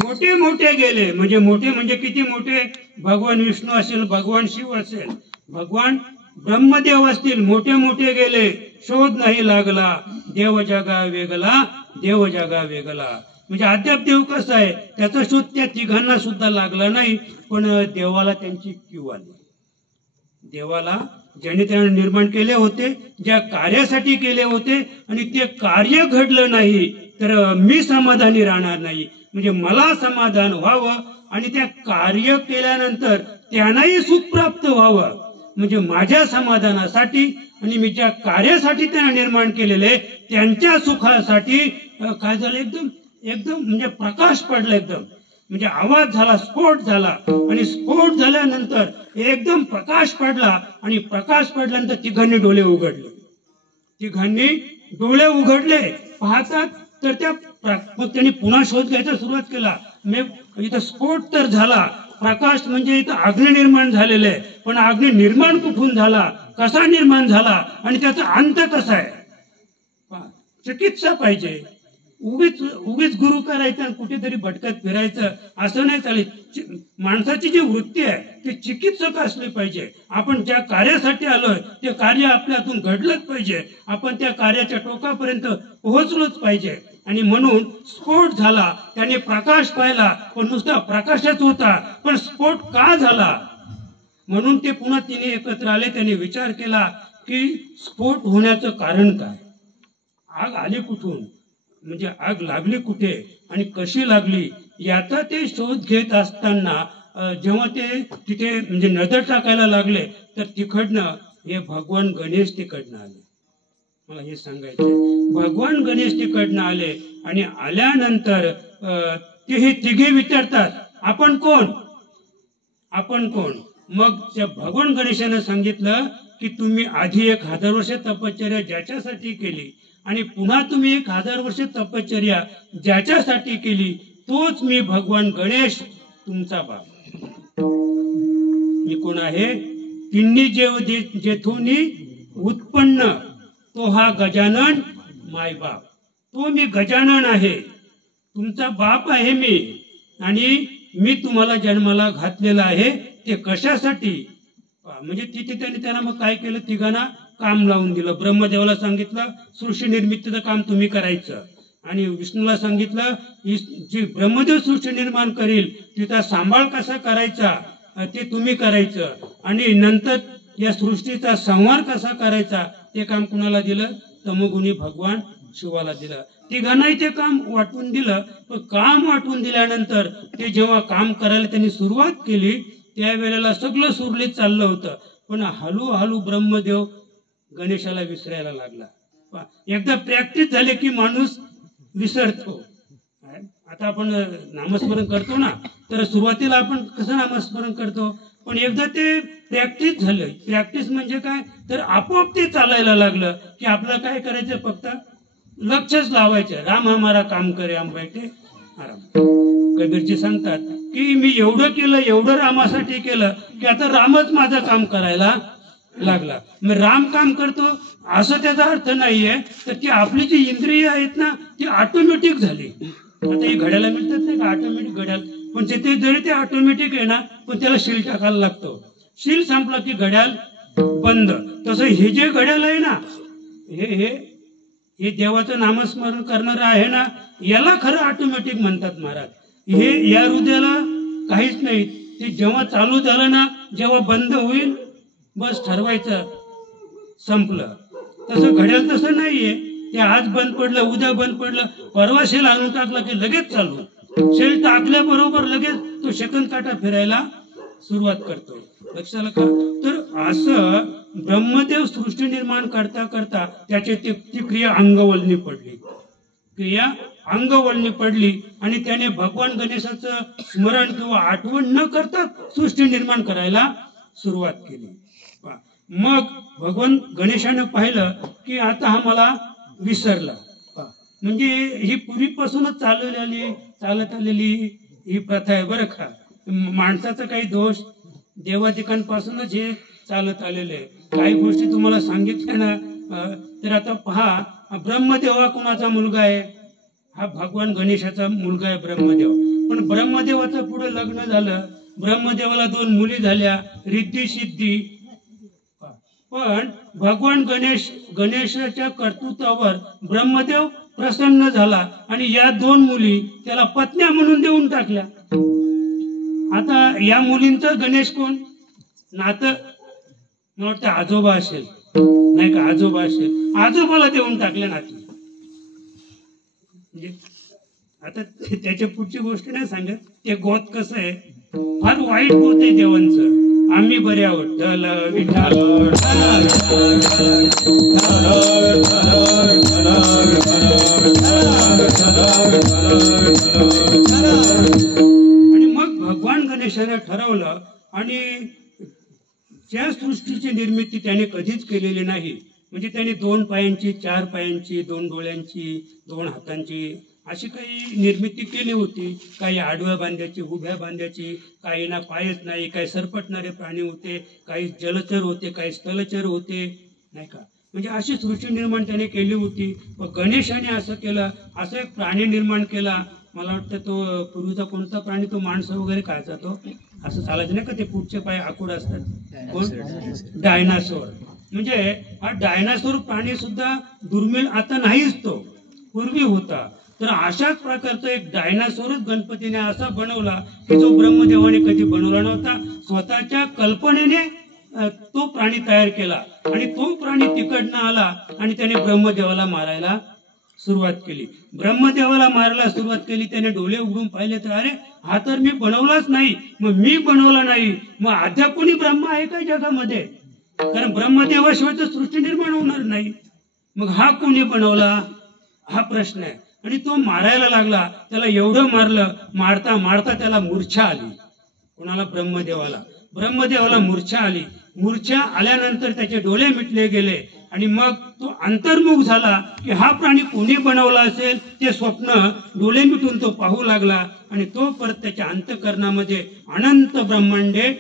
मोठे मोठे गेले. म्हणजे मोठे म्हणजे किती मोठे? भगवान विष्णू असेल, भगवान शिव असेल, भगवान ब्रह्मदेव असतील, मोठे मोठे गेले, शोध नाही लागला. देव जगा वेगला, देव जगा वेगला. म्हणजे अद्याप देव कसा आहे त्याचा शोध त्या तिघांना सुद्धा लागला नाही. पण देवाला त्यांची क्यू आली. देवाला ज्याने त्यांना निर्माण केले होते, ज्या कार्यासाठी केले होते आणि ते कार्य घडलं नाही तर मी समाधानी राहणार नाही. म्हणजे मला समाधान व्हावं आणि त्या कार्य केल्यानंतर त्यांनाही सुख प्राप्त व्हावं. म्हणजे माझ्या समाधानासाठी आणि मी ज्या कार्यासाठी त्यांना निर्माण केलेले त्यांच्या सुखासाठी काय झालं, एकदम म्हणजे प्रकाश पडला. एकदम म्हणजे आवाज झाला, स्फोट झाला. आणि स्फोट झाल्यानंतर एकदम प्रकाश पडला. आणि प्रकाश पडल्यानंतर तिघांनी डोळे उघडले. तिघांनी डोळे उघडले, पाहतात तर त्यांनी पुन्हा शोध घ्यायचा सुरुवात केला. इथं स्फोट तर झाला, प्रकाश म्हणजे इथं अग्नी निर्माण झालेलं आहे. पण अग्नी निर्माण कुठून झाला, कसा निर्माण झाला आणि त्याचा अंत कसा आहे? चिकित्सा पाहिजे. उगीच उगीच गुरु करायचं आणि कुठेतरी भटकत फिरायचं असं नाही चालेल. माणसाची जी वृत्ती आहे ती चिकित्सक असली पाहिजे. आपण ज्या कार्यासाठी आलोय ते कार्य आपल्यातून घडलंच पाहिजे. आपण त्या कार्याच्या टोकापर्यंत पोहोचलोच पाहिजे. आणि म्हणून स्फोट झाला, त्याने प्रकाश पाहिला, पण नुसता प्रकाशच होता, पण स्फोट का झाला म्हणून ते पुन्हा तिने एकत्र आले. त्यांनी विचार केला की स्फोट होण्याचं कारण काय, आग आली कुठून, म्हणजे आग लागली कुठे आणि कशी लागली याचा ते शोध घेत असताना जेव्हा ते तिथे म्हणजे नजर टाकायला लागले तर तिकडनं हे भगवान गणेश तिकडनं आले. मला हे सांगायचं, भगवान गणेश तिकडनं आले आणि आल्यानंतर ते हे तिघे विचारतात आपण कोण, आपण कोण. मग त्या भगवान गणेशाने सांगितलं की तुम्ही आधी 1000 वर्ष तपश्चर्या ज्याच्यासाठी केली आणि पुन्हा तुम्ही 1000 वर्ष तपश्चर्या ज्याच्यासाठी केली तोच मी भगवान गणेश तुमचा बाप. मी कोण आहे, तिन्ही जेथून उत्पन्न तो हा गजानन मायबाप. तो मी गजानन आहे, तुमचा बाप आहे मी. आणि मी तुम्हाला जन्माला घातलेला आहे ते कशासाठी, म्हणजे तिथे त्यांना मग काय केलं, तिघांना काम लावून दिलं. ब्रह्मदेवाला सांगितलं सृष्टी निर्मितीचं काम तुम्ही करायचं आणि विष्णूला सांगितलं जी ब्रह्मदेव सृष्टी निर्माण करील तिचा सांभाळ कसा करायचा ते तुम्ही करायचं. आणि नंतर या सृष्टीचा संहार कसा करायचा ते काम कुणाला दिलं, तमोगुणी भगवान शिवाला दिलं. तिघांनाही ते काम वाटून दिलं. पण काम वाटून दिल्यानंतर ते जेव्हा काम करायला त्यांनी सुरुवात केली त्यावेळेला सगळं सुरळीत चाललं होतं. पण हळूहळू ब्रह्मदेव गणेशाला विसरायला लागला. एकदा प्रॅक्टिस झाली की माणूस विसरतो. आता आपण नामस्मरण करतो ना, तर सुरुवातीला आपण कसं नामस्मरण करतो, पण एकदा ते प्रॅक्टिस झालं. प्रॅक्टिस म्हणजे काय, तर आपोआप ते चालायला लागलं की आपल्याला काय करायचं, फक्त लक्षच लावायचं. राम हमारा काम करे हम बैठे आराम. कबीरजी सांगतात की मी एवढं केलं, एवढं रामासाठी केलं की आता रामच माझं काम करायला लागला. मग राम काम करतो असं त्याचा अर्थ नाहीये, तर ती आपली जी इंद्रिय आहेत ना ती ऑटोमॅटिक झाली. आता ही घड्याला मिळतात नाही का ऑटोमॅटिक घड्याल, पण तिथे जरी ते ऑटोमॅटिक आहे ना पण त्याला शील टाकायला लागतो. शील संपला की घड्याल बंद. तसं हे जे घड्याल आहे ना हे देवाचं नामस्मरण करणारं आहे ना याला खरं ऑटोमॅटिक म्हणतात महाराज. हे या हृदयाला काहीच नाही. ते जेव्हा चालू झालं ना जेव्हा बंद होईल बस ठरवायचं संपलं. तसं घड्याल तसं नाहीये. ते आज बंद पडलं, उद्या बंद पडलं, परवा शेल आणून टाकला की लगेच चालू. शेल टाकल्याबरोबर लगेच तो सेकंद काटा फिरायला सुरुवात करतो. लक्षाला का, तर असं ब्रह्मदेव सृष्टी निर्माण करता करता त्याची ती क्रिया अंगवळणी पडली. क्रिया अंगवळणी पडली आणि त्याने भगवान गणेशाचं स्मरण किंवा आठवण न करता सृष्टी निर्माण करायला सुरुवात केली. मग भगवान गणेशाने पाहिलं की आता हा मला विसरला. म्हणजे ही पूर्वीपासूनच चालत आलेली ही प्रथा आहे बरं का. माणसाचा काही दोष, देवादिकांपासूनच हे चालत आलेले आहे. काही गोष्टी तुम्हाला सांगितल्या ना, तर आता पहा, ब्रह्मदेव हा कुणाचा मुलगा आहे, हा भगवान गणेशाचा मुलगा आहे ब्रह्मदेव. पण ब्रह्मदेवाचं पुढे लग्न झालं, ब्रह्मदेवाला 2 मुली झाल्या, रिद्धी सिद्धी. पण भगवान गणेशाच्या कर्तृत्वावर ब्रह्मदेव प्रसन्न झाला आणि या 2 मुली त्याला पत्न्या म्हणून देऊन टाकल्या. आता या मुलींचं गणेश कोण, नातं मला वाटतं आजोबा असेल नाही का, आजोबा असेल, आजोबाला देऊन टाकल्या नाती. म्हणजे आता त्याच्या पुढची गोष्ट नाही सांगत. ते गोत कसं आहे, फार वाईट गोत आहे देवांचं. आम्ही बरे आहोत ढल विठाल. आणि मग भगवान गणेशाने ठरवलं, आणि ज्या सृष्टीची निर्मिती त्याने कधीच केलेली नाही, म्हणजे त्याने 2 पायांची, 4 पायांची, 2 डोळ्यांची, 2 हातांची अशी काही निर्मिती केली होती. काही आडव्या बांध्याची, उभ्या बांध्याची, काही ना पायच नाही, काही सरपटणारे प्राणी होते, काही जलचर होते, काही स्थलचर होते नाही का. म्हणजे अशी सृष्टी निर्माण त्याने केली होती. व गणेशाने असं केलं, असं एक प्राणी निर्माण केला. मला वाटतं तो पूर्वीचा कोणता प्राणी, तो माणसं वगैरे खायचा, तो असं चालायचं नाही का, ते पुढचे पाय आखूड असतात, कोण, डायनासोर. म्हणजे हा डायनासोर प्राणी सुद्धा दुर्मिळ आता नाहीच, तो पूर्वी होता. तर अशाच प्रकारचा एक डायनासोरच गणपतीने असा बनवला की जो ब्रह्मदेवाने कधी बनवला नव्हता. स्वतःच्या कल्पनेने तो प्राणी तयार केला आणि तो प्राणी तिकडनं आला आणि त्याने ब्रह्मदेवाला मारायला सुरुवात केली. ब्रह्मदेवाला मारायला सुरुवात केली. त्याने डोळे उघडून पाहिले तर अरे हा तर मी बनवलाच नाही, मग मी बनवला नाही, मग अद्याप कोणी ब्रह्म आहे का जगामध्ये? कारण ब्रह्मदेवाशिवाय तर सृष्टी निर्माण होणार नाही. मग हा कोणी बनवला हा प्रश्न आहे. आणि तो मारायला लागला. त्याला एवढं मारलं, मारता मारता त्याला मूर्छा आली. कोणाला? ब्रह्मदेवाला मूर्छा आली. मूर्छा आल्यानंतर त्याचे डोळे मिटले गेले आणि मग तो अंतर्मुख झाला की हा प्राणी कोणी बनवला असेल ते स्वप्न डोळे मिटून तो पाहू लागला. आणि तो परत त्याच्या अंतःकरणामध्ये अनंत ब्रह्मांडे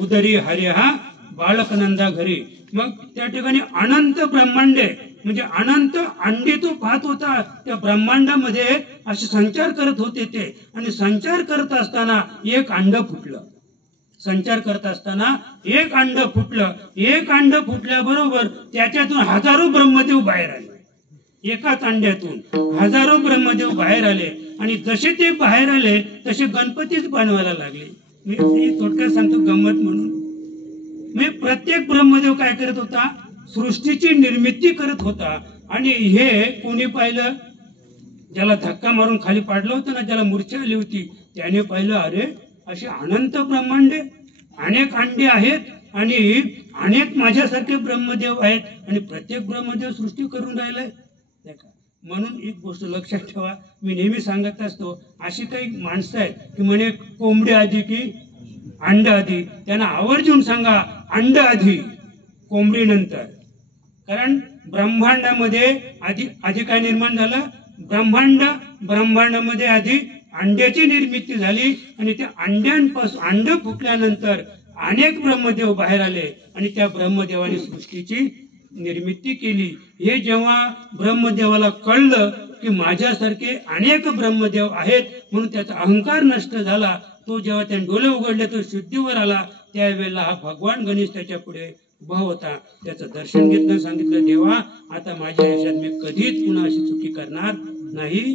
उदरी हरिहा बालकनंदा घरी. मग त्या ठिकाणी अनंत ब्रह्मांडे म्हणजे अनंत अंडे तो पाहत होता. त्या ब्रह्मांडामध्ये असे संचार करत होते ते. आणि संचार करत असताना एक अंड फुटलं. संचार करत असताना एक अंड फुटलं. एक अंड फुटल्याबरोबर त्याच्यातून हजारो ब्रह्मदेव बाहेर आले. एकाच अंड्यातून हजारो ब्रह्मदेव बाहेर आले. आणि जसे ते बाहेर आले तसे गणपतीच बनवायला लागले. मी थोडक्यात सांगतो गंमत म्हणून. मी प्रत्येक ब्रह्मदेव काय करत होता? सृष्टीची निर्मिती करत होता. आणि हे कोणी पाहिलं? ज्याला धक्का मारून खाली पाडलं होतं ना, ज्याला मूर्छा आली होती, त्याने पाहिलं अरे असे अनंत ब्रह्मांडे, अनेक अंडे आहेत आणि अनेक माझ्यासारखे ब्रह्मदेव आहेत आणि प्रत्येक ब्रह्मदेव सृष्टी करून राहिलाय. म्हणून एक गोष्ट लक्षात ठेवा, मी नेहमी सांगत असतो, अशी काही माणसं आहेत की म्हणे कोंबडी आधी की अंड आधी. त्यांना आवर्जून सांगा अंड आधी कोंबडी नंतर. कारण ब्रह्मांडामध्ये आधी काय निर्माण झालं? ब्रह्मांडामध्ये आधी अंड्याची निर्मिती झाली आणि त्या अंड्यांपासून अंड फुटल्यानंतर अनेक ब्रह्मदेव बाहेर आले आणि त्या ब्रह्मदेवाने सृष्टीची निर्मिती केली. हे जेव्हा ब्रह्मदेवाला कळलं की माझ्यासारखे अनेक ब्रह्मदेव आहेत म्हणून त्याचा अहंकार नष्ट झाला. तो जेव्हा त्याने डोळे उघडले तो शुद्धीवर आला. त्यावेळेला हा भगवान गणेश त्याच्या पुढे उभा होता. त्याचं दर्शन घेतलं. सांगितलं देवा आता माझ्या आयुष्यात मी कधीच पुन्हा अशी चुकी करणार नाही.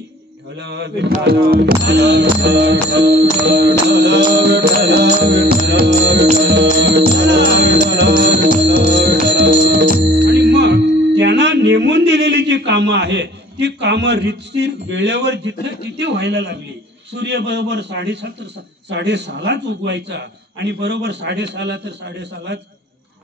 आणि मग त्यांना नेमून दिलेली जी कामं आहेत ती कामं रितसर वेळेवर जिथं तिथे व्हायला लागली. सूर्य बरोबर 6:30 उगवायचा आणि बरोबर 6:30 तर 6:30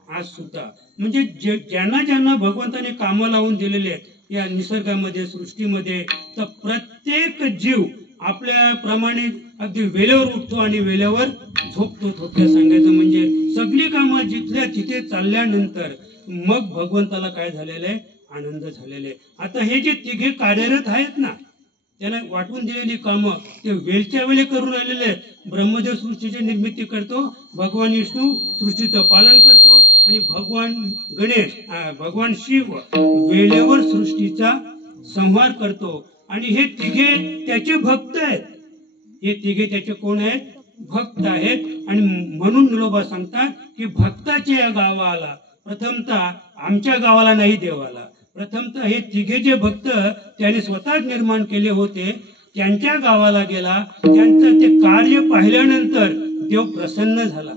आज सुद्धा. म्हणजे ज्यांना ज्यांना भगवंताने कामं लावून दिलेले आहेत या निसर्गामध्ये सृष्टीमध्ये, तर प्रत्येक जीव आपल्याप्रमाणे अगदी वेळेवर उठतो आणि वेळेवर झोपतो. थोडक्यात सांगायचं म्हणजे सगळी कामं जिथल्या तिथे चालल्यानंतर मग भगवंताला काय झालेलं आहे? आनंद झालेला आहे. आता हे जे तिघे कार्यरत आहेत ना, त्याला वाटून दिलेली कामं ते वेळच्या वेळी करून राहिलेले आहेत. ब्रह्मदेव सृष्टीची निर्मिती करतो, भगवान विष्णू सृष्टीचं पालन करतो आणि भगवान गणेश भगवान शिव वेळेवर सृष्टीचा संहार करतो. आणि हे तिघे त्याचे भक्त आहेत. हे तिघे त्याचे कोण आहेत? भक्त आहेत. आणि म्हणून निलोबा सांगतात की भक्ताच्या गावाला प्रथमतः आमच्या गावाला नाही देवाला. प्रथमतः हे तिघे जे भक्त त्याने स्वतःच निर्माण केले होते त्यांच्या गावाला गेला. त्यांचं ते कार्य पाहिल्यानंतर देव प्रसन्न झाला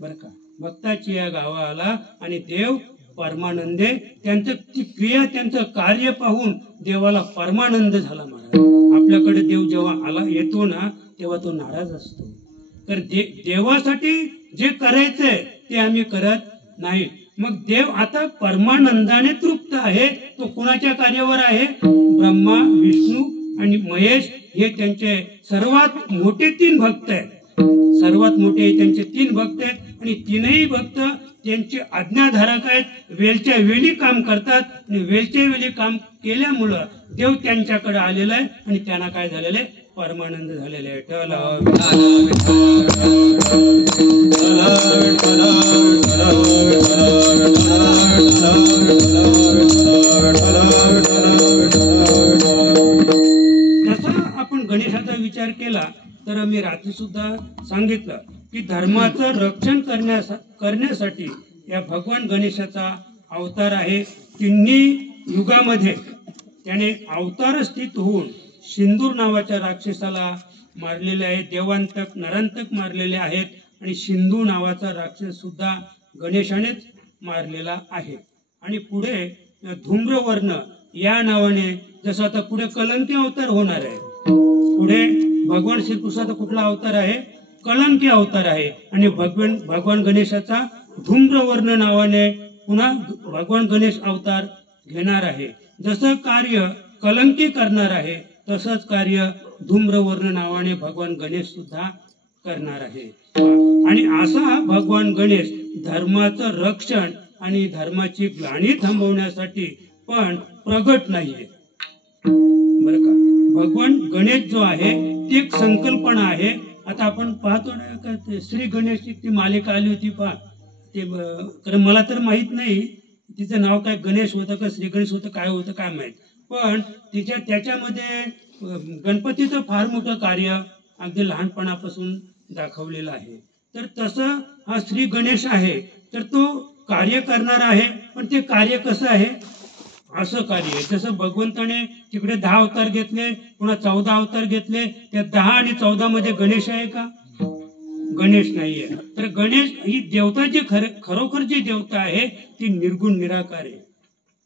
बरं का. भक्ताची या गावाला आणि देव परमानंदे. त्यांचं ती क्रिया त्यांचं कार्य पाहून देवाला परमानंद झाला. महाराज आपल्याकडे देव जेव्हा येतो ना तेव्हा तो नाराज असतो. तर देवासाठी जे करायचंय ते आम्ही करत नाही. मग देव आता परमानंदाने तृप्त आहे. तो कुणाच्या कार्यावर आहे? ब्रह्मा विष्णू आणि महेश हे त्यांचे सर्वात मोठे 3 भक्त आहेत. सर्वात मोठे त्यांचे 3 भक्त आहेत आणि 3ही भक्त त्यांचे आज्ञाधारक आहेत. वेळच्या वेळी काम करतात आणि वेळच्या वेळी काम केल्यामुळं देव त्यांच्याकडे आलेला आहे आणि त्यांना काय झालेलं आहे? परमानंद झालेले आहे. ठला आधी सुद्धा सांगितलं की धर्माचं रक्षण करण्यासाठी या भगवान गणेशाचा अवतार आहे. तिन्ही युगामध्ये त्याने अवतार स्थित होऊन सिंदूर नावाच्या राक्षसाला मारलेले आहे. देवांतक नरांतक मारलेले आहेत आणि सिंधू नावाचा राक्षस सुद्धा गणेशानेच मारलेला आहे. आणि पुढे धूम्रवर्ण या नावाने जसं आता पुढे कलंकी अवतार होणार आहे. पुढे भगवान श्रीकृष्णाचा कुठला अवतार आहे? कलंकी अवतार आहे. आणि भगवान गणेशाचा धूम्रवर्ण नावाने पुन्हा भगवान गणेश अवतार घेणार आहे. जसं कार्य कलंकी करणार आहे तसंच कार्य धूम्रवर्ण नावाने भगवान गणेश सुद्धा करणार आहे. आणि असा भगवान गणेश धर्माचं रक्षण आणि धर्माची ग्लानी थांबवण्यासाठी पण प्रगट नाहीये बरं का. भगवान गणेश जो आहे ती एक संकल्पना आहे. आता आपण पाहतो ना का श्री गणेशची ती मालिका आली होती पहा ते, कारण मला तर माहित नाही तिचं नाव काय गणेश होतं का श्री गणेश होतं काय होतं काय माहित, पण त्याच्यामध्ये गणपतीचं फार मोठं कार्य अगदी लहानपणापासून दाखवलेलं आहे. तर तसं हा श्री गणेश आहे तर तो कार्य करणार आहे. पण ते कार्य कसं आहे? असं कार्य आहे जसं भगवंताने तिकडे 10 अवतार घेतले पुन्हा 14 अवतार घेतले. त्या 10 आणि 14 मध्ये गणेश आहे का? गणेश नाहीये. तर गणेश ही देवता जी खरोखर जी देवता आहे ती निर्गुण निराकार आहे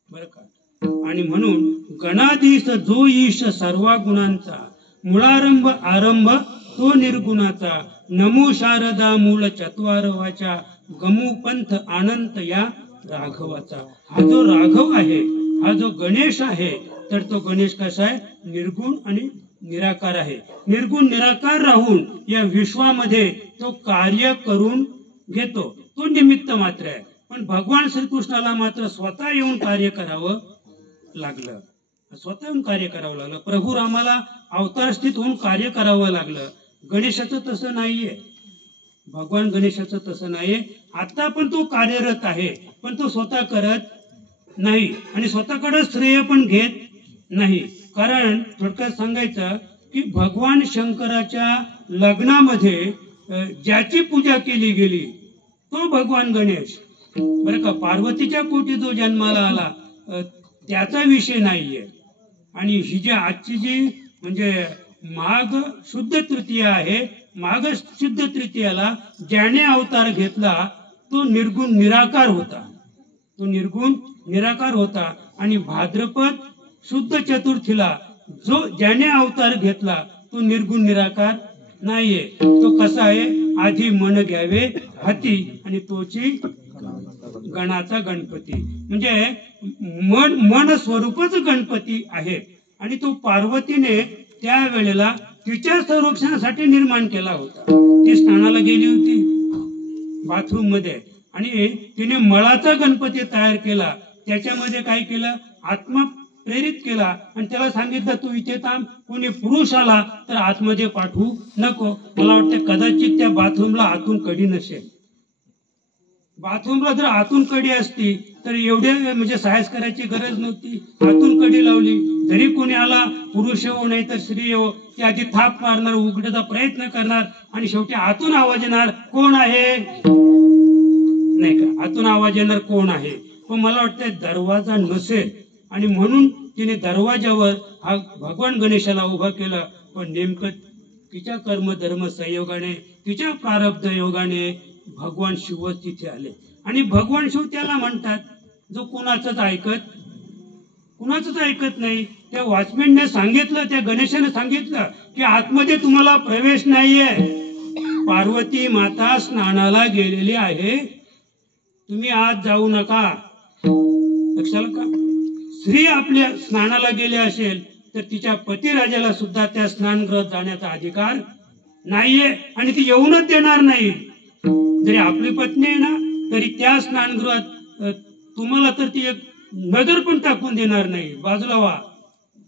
बरं का. आणि म्हणून गणाधीश जो ईश सर्व गुणांचा मुळारंभ आरंभ तो निर्गुणाचा नमो शारदा मूळ चत्वारवाचा गमू पंथ अनंत या राघवाचा. हा जो राघव आहे हा जो गणेश आहे तर तो गणेश कसा आहे? निर्गुण आणि निराकार आहे. निर्गुण निराकार राहून या विश्वामध्ये तो कार्य करून घेतो. तो निमित्त मात्र आहे. पण भगवान श्रीकृष्णाला मात्र स्वतः येऊन कार्य करावं लागलं. स्वतः येऊन कार्य करावं लागलं. प्रभू रामाला अवतार स्थित होऊन कार्य करावं लागलं. गणेशाचं तसं नाहीये. भगवान गणेशाचं तसं नाहीये. आता पण तो कार्यरत आहे पण तो स्वतः करत नाही आणि स्वतःकडे श्रेय पण घेत नाही. कारण थोडक्यात सांगायचं की भगवान शंकराच्या लग्नामध्ये ज्याची पूजा केली गेली तो भगवान गणेश बरं का. पार्वतीच्या पोटी जो जन्माला आला त्याचा विषय नाहीये. आणि ही जी आजची जी म्हणजे माघ शुद्ध तृतीया आहे, माघ शुद्ध तृतीयाला ज्याने अवतार घेतला तो निर्गुण निराकार होता. तो निर्गुण निराकार होता. आणि भाद्रपद शुद्ध चतुर्थीला जो ज्याने अवतार घेतला तो निर्गुण निराकार नाहीये. तो कसा आहे? आधी मन घ्यावे हाती आणि तोची गणाचा गणपती. म्हणजे मन स्वरूपच गणपती आहे. आणि तो पार्वतीने त्यावेळेला तिच्या संरक्षणासाठी निर्माण केला होता. ती स्नानाला गेली होती बाथरूम मध्ये आणि तिने मळाचा गणपती तयार केला. त्याच्यामध्ये काय केलं? आत्मा प्रेरित केला आणि त्याला सांगितलं तू इथे थांब, कोणी पुरुष आला तर आतमध्ये पाठवू नको. मला वाटतं कदाचित त्या बाथरूमला आतून कडी नसेल. बाथरूमला जर आतून कडी असती तर एवढे म्हणजे साहस करायची गरज नव्हती. आतून कडी लावली. जरी कोणी आला पुरुष येवो नाही तर स्त्री येवो ती आधी थाप मारणार, उघडण्याचा प्रयत्न करणार आणि शेवटी आतून आवाज येणार कोण आहे नाही का. आतून आवाज येणार कोण आहे. पण मला वाटतं दरवाजा नसेल आणि म्हणून तिने दरवाजावर हा भगवान गणेशाला उभा केला. पण नेमकं तिच्या कर्म धर्म संयोगाने तिच्या प्रारब्ध योगाने भगवान शिवच तिथे आले. आणि भगवान शिव त्याला म्हणतात जो कुणाचंच ऐकत नाही. त्या वॉचमॅनने सांगितलं, त्या गणेशाने सांगितलं की आतमध्ये तुम्हाला प्रवेश नाहीये. पार्वती माता स्नानाला गेलेली आहे, तुम्ही आत जाऊ नका. लक्षात का? स्त्री आपल्या स्नानाला गेली असेल तर तिच्या पतिराजाला सुद्धा त्या स्नानगृहात जाण्याचा अधिकार नाहीये आणि ती येऊनच देणार नाही. जरी आपली पत्नी आहे ना तरी त्या स्नानगृहात तुम्हाला तर ती एक नजर पण टाकून देणार नाही. बाजूला व्हा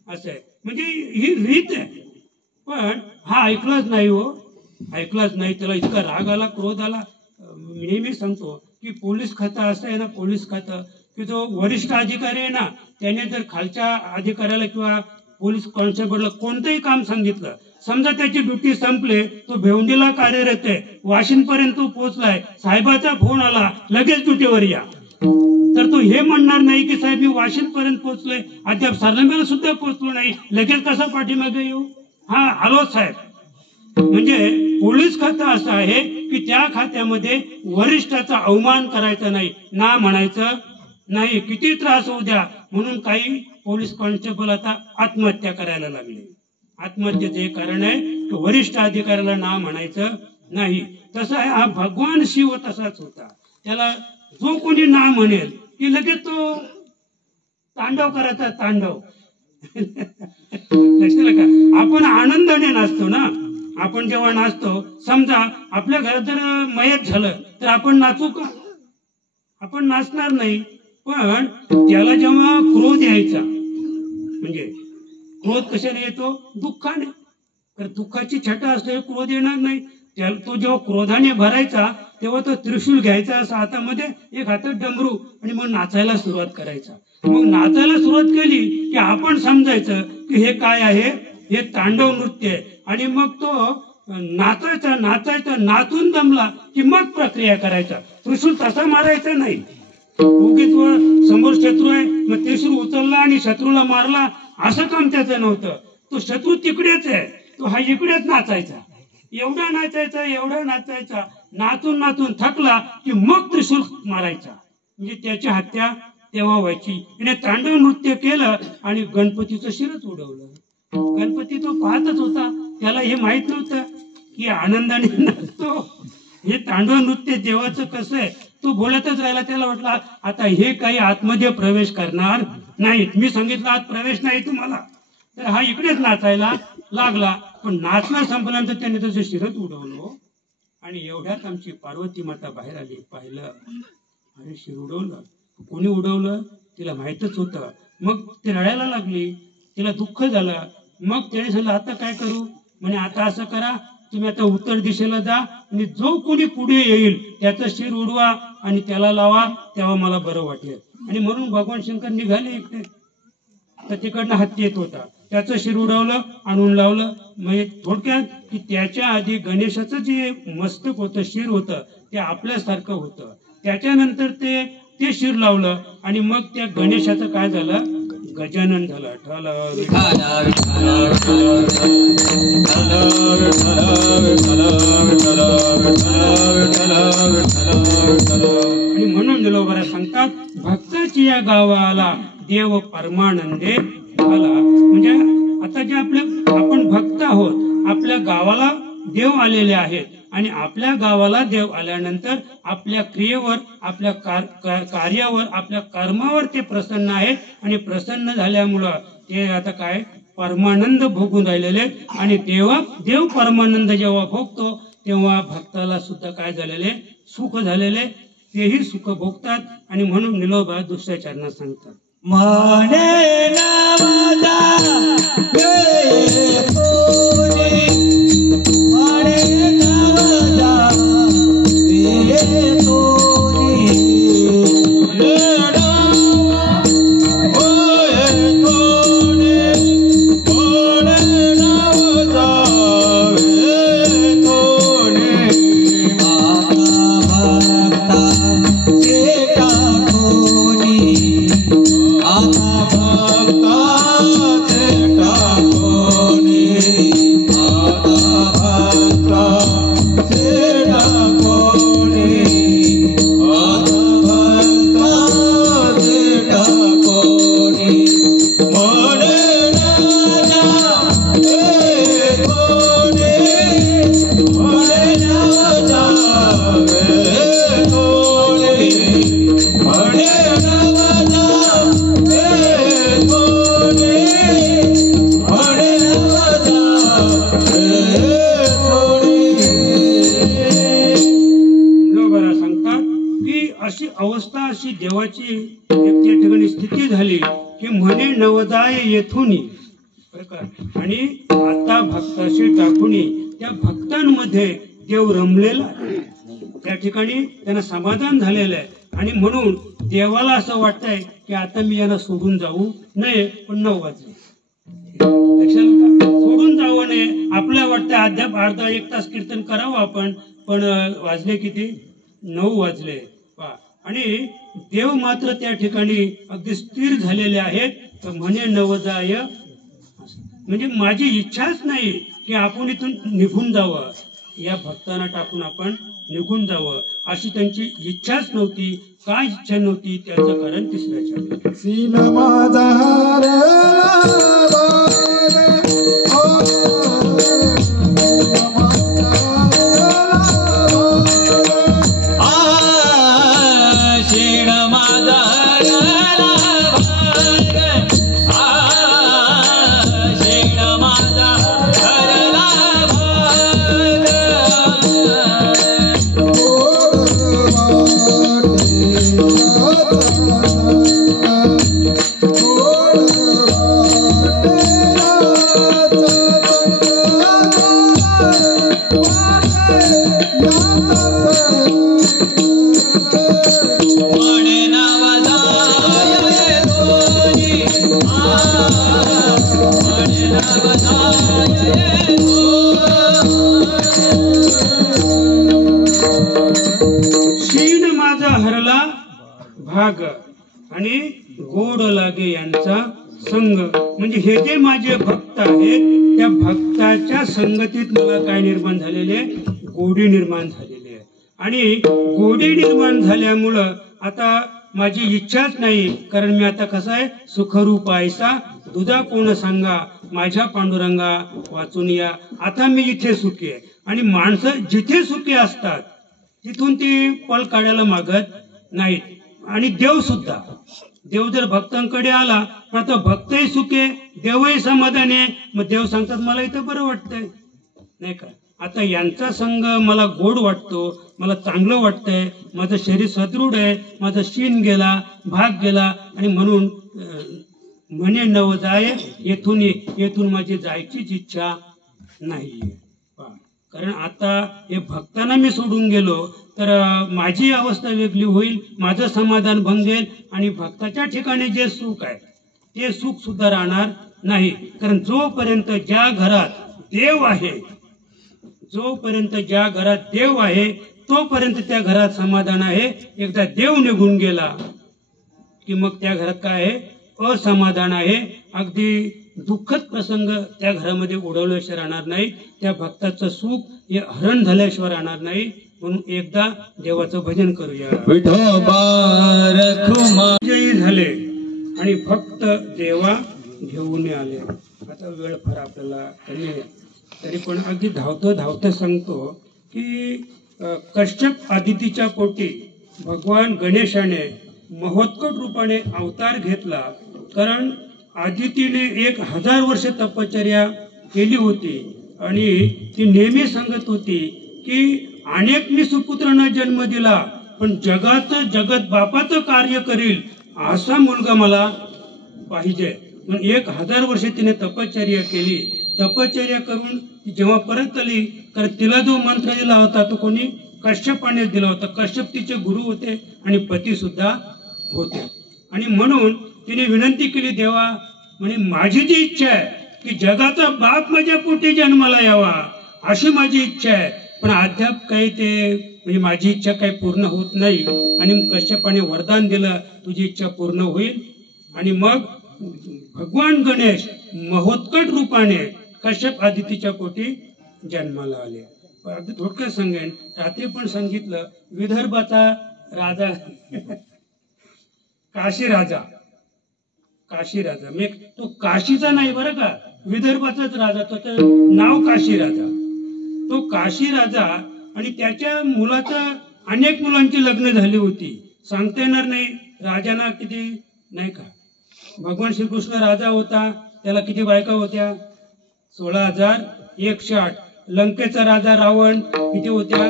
असं आहे. म्हणजे ही रीत आहे. पण हा ऐकलाच नाही हो, ऐकलाच नाही. त्याला इतका राग आला, क्रोध आला. मी नेहमी सांगतो की पोलीस खातं असं आहे ना, पोलीस खातं की जो वरिष्ठ अधिकारी आहे ना त्याने जर खालच्या अधिकाऱ्याला किंवा पोलीस कॉन्स्टेबलला कोणतंही काम सांगितलं, समजा त्याची ड्युटी संपले, तो भेवंडीला कार्यरत आहे, वाशिम पर्यंत तो पोहोचलाय, साहेबाचा फोन आला लगेच ड्युटीवर या, तर तो हे म्हणणार नाही की साहेब मी वाशिम पर्यंत पोहोचलोय, अद्याप सरनाम्याला सुद्धा पोहोचलो नाही, लगेच कसा पाठीमागे येऊ? हा आलो साहेब. म्हणजे पोलीस खातं असं आहे की त्या खात्यामध्ये वरिष्ठाचा अवमान करायचा नाही, ना म्हणायचं नाही, किती त्रास होऊ द्या. म्हणून काही पोलीस कॉन्स्टेबल आता आत्महत्या करायला लागले. आत्महत्येचं हे कारण आहे की वरिष्ठ अधिकाऱ्याला ना म्हणायचं नाही. तसं आहे, हा भगवान शिव तसाच होता. त्याला जो कोणी ना म्हणेल की लगेच तो तांडव करायचा, तांडव. लक्षात का? आपण आनंदाने नाचतो ना. आपण जेव्हा नाचतो, समजा आपल्या घरात जर मयत झालं तर आपण नाचू का? आपण नाचणार नाही. पण त्याला जेव्हा क्रोध यायचा, म्हणजे क्रोध कशाने येतो? दुःखाने. तर दुःखाची छटा असल्यावर क्रोध येणार नाही. त्याला तो जेव्हा क्रोधाने भरायचा तेव्हा तो त्रिशूल घ्यायचा असा हातामध्ये, एक हातात डमरू, आणि मग नाचायला सुरुवात करायचा. मग नाचायला सुरुवात केली की आपण समजायचं की हे काय आहे? हे तांडव नृत्य आहे. आणि मग तो नाचायचा नाचायचा, नाचून दमला की मग प्रक्रिया करायचा. त्रिशूल तसा मारायचा नाही. उगीच समोर शत्रू आहे मग त्रिशूल उचलला आणि शत्रूला मारला, असं काम त्याचं नव्हतं. तो शत्रू तिकडेच आहे, तो हा इकडेच नाचायचा. एवढा नाचायचा, एवढा नाचायचा, नाचून नाचून थकला की मग त्रिशूल मारायचा. म्हणजे त्याची हत्या तेव्हा व्हायची. आणि तांडव नृत्य केलं आणि गणपतीचं शिरच उडवलं. गणपती तो पाहतच होता, त्याला हे माहित नव्हतं की आनंदाने नाचतो. हे तांडव नृत्य देवाचं कसं आहे, तो बोलतच राहिला. त्याला वाटलं आता हे काही आतमध्ये प्रवेश करणार नाहीत. मी सांगितलं आत प्रवेश नाही तुम्हाला, तर हा इकडेच नाचायला लागला. पण नाचणं संपल्यानंतर त्याने तसं शिरत उडवलं आणि एवढ्यात आमची पार्वती माता बाहेर आली. पाहिलं, अरे शिर उडवलं. कोणी उडवलं तिला माहीतच होतं. मग ती रडायला लागली, तिला दुःख झालं. मग त्याने सांगितलं आता काय करू? म्हणे आता असं करा, तुम्ही आता उत्तर दिशेला जा आणि जो कोणी पुढे येईल त्याचं शिर उडवा आणि त्याला लावा, तेव्हा मला बरं वाटेल. आणि म्हणून भगवान शंकर निघाले इकडे. तर तिकडनं हत्ती येत होता, त्याचं शिर उडवलं, आणून लावलं. म्हणजे थोडक्यात की त्याच्या आधी गणेशाचं जे मस्तक होतं, शिर होतं, ते आपल्यासारखं होतं. त्याच्यानंतर ते शिर लावलं आणि मग त्या गणेशाचं काय झालं? गजानन झालं. आणि म्हणून निलोबरा सांगतात, भक्ताची या गावाला देव परमानंदे झाला. म्हणजे आता जे आपण भक्त आहोत, आपल्या गावाला देव आलेले आहेत आणि आपल्या गावाला देव आल्यानंतर आपल्या क्रियेवर, आपल्या कार्यावर, आपल्या कर्मावर ते प्रसन्न आहेत. आणि प्रसन्न झाल्यामुळं ते आता काय परमानंद भोगून राहिलेले. आणि देव परमानंद जेव्हा भोगतो तेव्हा भक्ताला सुद्धा काय झालेले? सुख झालेले. तेही सुख भोगतात. आणि म्हणून निलोबा दुसऱ्या चरणात सांगतात, माने नामदा अवस्था अशी देवाची त्या ठिकाणी स्थिती झाली की म्हणे नवजाय येथुनी प्रकार. आणि आता भक्ताशी टाकूनी त्या भक्तांमध्ये देव रमलेला आहे. त्या ठिकाणी त्यांना समाधान झालेलं आहे. आणि म्हणून देवाला असं वाटतंय की आता मी यांना सोडून जाऊ नये. पण 9 वाजले. लक्षात का? सोडून जावं नाही. आपल्याला वाटतं अद्याप अर्धा एक तास कीर्तन करावं आपण, पण वाजले किती? 9 वाजले. आणि देव मात्र त्या ठिकाणी अगदी स्थिर झालेले आहेत. तर म्हणे नवजाय, म्हणजे माझी इच्छाच नाही की आपण इथून निघून जावं, या भक्तांना टाकून आपण निघून जावं, अशी त्यांची इच्छाच नव्हती. काय इच्छा नव्हती त्याचं कारण तिसऱ्याच्या सीन माझा शीण माझा हरला भाग आणि गोड लागे यांचा संग. म्हणजे हे जे माझे भक्त आहेत त्या भक्ताच्या संगतीत मला काय निर्माण झालेले? गोडी निर्माण झालेली आहे. आणि गोडी निर्माण झाल्यामुळं आता माझी इच्छाच नाही, कारण मी आता कसं आहे, सुखरूप आयसा तुझा कोण सांगा, माझ्या पांडुरंगा वाचून या. आता मी इथे सुखी आहे. आणि माणसं जिथे सुखी असतात तिथून ती पळ काढायला मागत नाहीत. आणि देव सुद्धा, देव जर भक्तांकडे आला पण आता भक्तही सुखे, देवही समाधानी, मग देव सांगतात मला इथं बरं वाटतंय, नाही का? आता यांचा संग मला गोड वाटतो, मला चांगलं वाटतंय, माझं शरीर सदृढ आहे, माझं शीन गेला, भाग गेला, आणि म्हणून म्हणे नव जाय येथून माझी जायचीच इच्छा नाही. कारण आता हे भक्तांना मी सोडून गेलो तर माझी अवस्था वेगळी होईल, माझं समाधान भंगेल, आणि भक्ताच्या ठिकाणी जे सुख आहे ते सुख सुद्धा राहणार नाही. कारण जोपर्यंत ज्या घरात देव आहे, जोपर्यंत ज्या घरात देव आहे तोपर्यंत त्या घरात समाधान आहे. एकदा देव निघून गेला की मग त्या घरात काय आहे? असमाधान आहे. अगदी दुःखद प्रसंग त्या घरामध्ये उडवल्याशिवाय राहणार नाही. त्या भक्ताचं सुख हे हरण झाल्याशिवाय राहणार नाही. म्हणून एकदा देवाचं भजन करूया. विजयी झाले आणि भक्त देवा घेऊन आले. आता वेळ फार आपल्याला कमी आहे, तरी पण अगदी धावतं सांगतो की कश्यप आदितीच्या पोटी भगवान गणेशाने महोत्कट रूपाने अवतार घेतला. कारण आदितीने 1000 वर्ष तपश्चर्या केली होती आणि ती नेहमी सांगत होती की अनेक मी सुपुत्रांना जन्म दिला, पण जगत बापाचं कार्य करील असा मुलगा मला पाहिजे. म्हणून 1000 वर्ष तिने तपश्चर्या केली. तपश्चर्या करून जेव्हा परत आली तर तिला जो मंत्र दिला होता तो कोणी? कश्यपाने दिला होता. कश्यप तिचे गुरु होते आणि पती सुद्धा होते. आणि म्हणून तिने विनंती केली, देवा म्हणे माझी जी इच्छा आहे की जगाचा बाप माझ्या पोटी जन्माला यावा अशी माझी इच्छा आहे, पण अद्याप काही ते म्हणजे माझी इच्छा काही पूर्ण होत नाही. आणि कश्यपाने वरदान दिलं तुझी इच्छा पूर्ण होईल. आणि मग भगवान गणेश महोत्कट रूपाने कश्यप आदितीच्या पोटी जन्माला आले. अगदी थोडक्यात सांगेन, रात्री पण सांगितलं, विदर्भाचा राजा काशी राजा मी तो काशीचा नाही बरं का, विदर्भाचाच राजा, त्याचं नाव काशी राजा. तो काशी राजा आणि त्याच्या मुलाचं अनेक मुलांची लग्न झाली होती. सांगता येणार नाही राजांना किती, नाही का? भगवान श्रीकृष्ण राजा होता, त्याला किती बायका होत्या? 16,108. लंकेचा राजा रावण किती होत्या?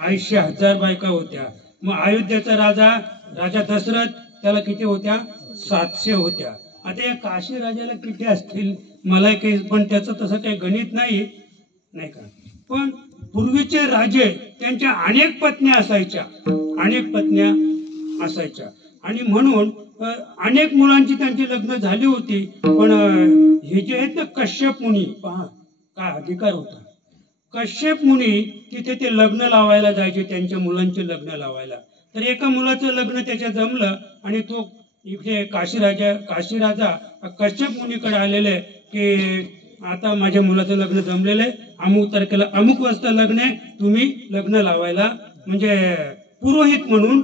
80,000 बायका होत्या. मग अयोध्येचा राजा दशरथ, त्याला किती होत्या? 700 होत्या. आता या काशी राजाला किती असतील मला काही, पण त्याचं तसं काही गणित नाही, नाही का? पण पूर्वीचे राजे त्यांच्या अनेक पत्न्या असायच्या. आणि म्हणून अनेक मुलांची त्यांची लग्न झाली होती. पण हे जे आहेत ना कश्यप मुनी, पहा काय अधिकार होता. कश्यप मुनी तिथे ते लग्न लावायला जायचे, त्यांच्या मुलांचे लग्न लावायला. तर एका मुलाचं लग्न त्याच्या जमलं आणि तो इथे काशीराजा कश्यप मुनीकडे आलेले की आता माझ्या मुलाचं लग्न जमलेलं आहे, अमुक तारखेला अमुक वाजता लग्न आहे, तुम्ही लग्न लावायला म्हणजे पुरोहित म्हणून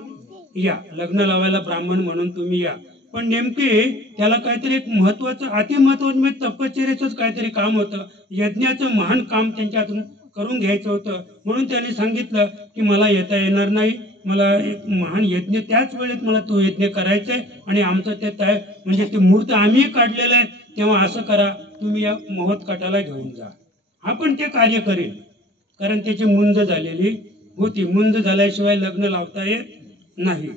या, लग्न लावायला ब्राह्मण म्हणून तुम्ही या. पण नेमके त्याला काहीतरी एक महत्वाचं अतिमहत्वाचं म्हणजे तपश्चर्याचंच काहीतरी काम होतं, यज्ञाचं महान काम त्यांच्या हातून करून घ्यायचं होतं. म्हणून त्याने सांगितलं की मला येता येणार नाही, मला एक महान यज्ञ त्याच वेळेत मला तो यज्ञ करायचा आहे आणि आमचं ते म्हणजे ते मूर्त आम्ही काढलेलं आहे. तेव्हा असं करा, तुम्ही या महोत कटाला घेऊन जा. हा पण ते कार्य करेल, कारण त्याची मुंज झालेली होती. मुंज झाल्याशिवाय लग्न लावता येत नाही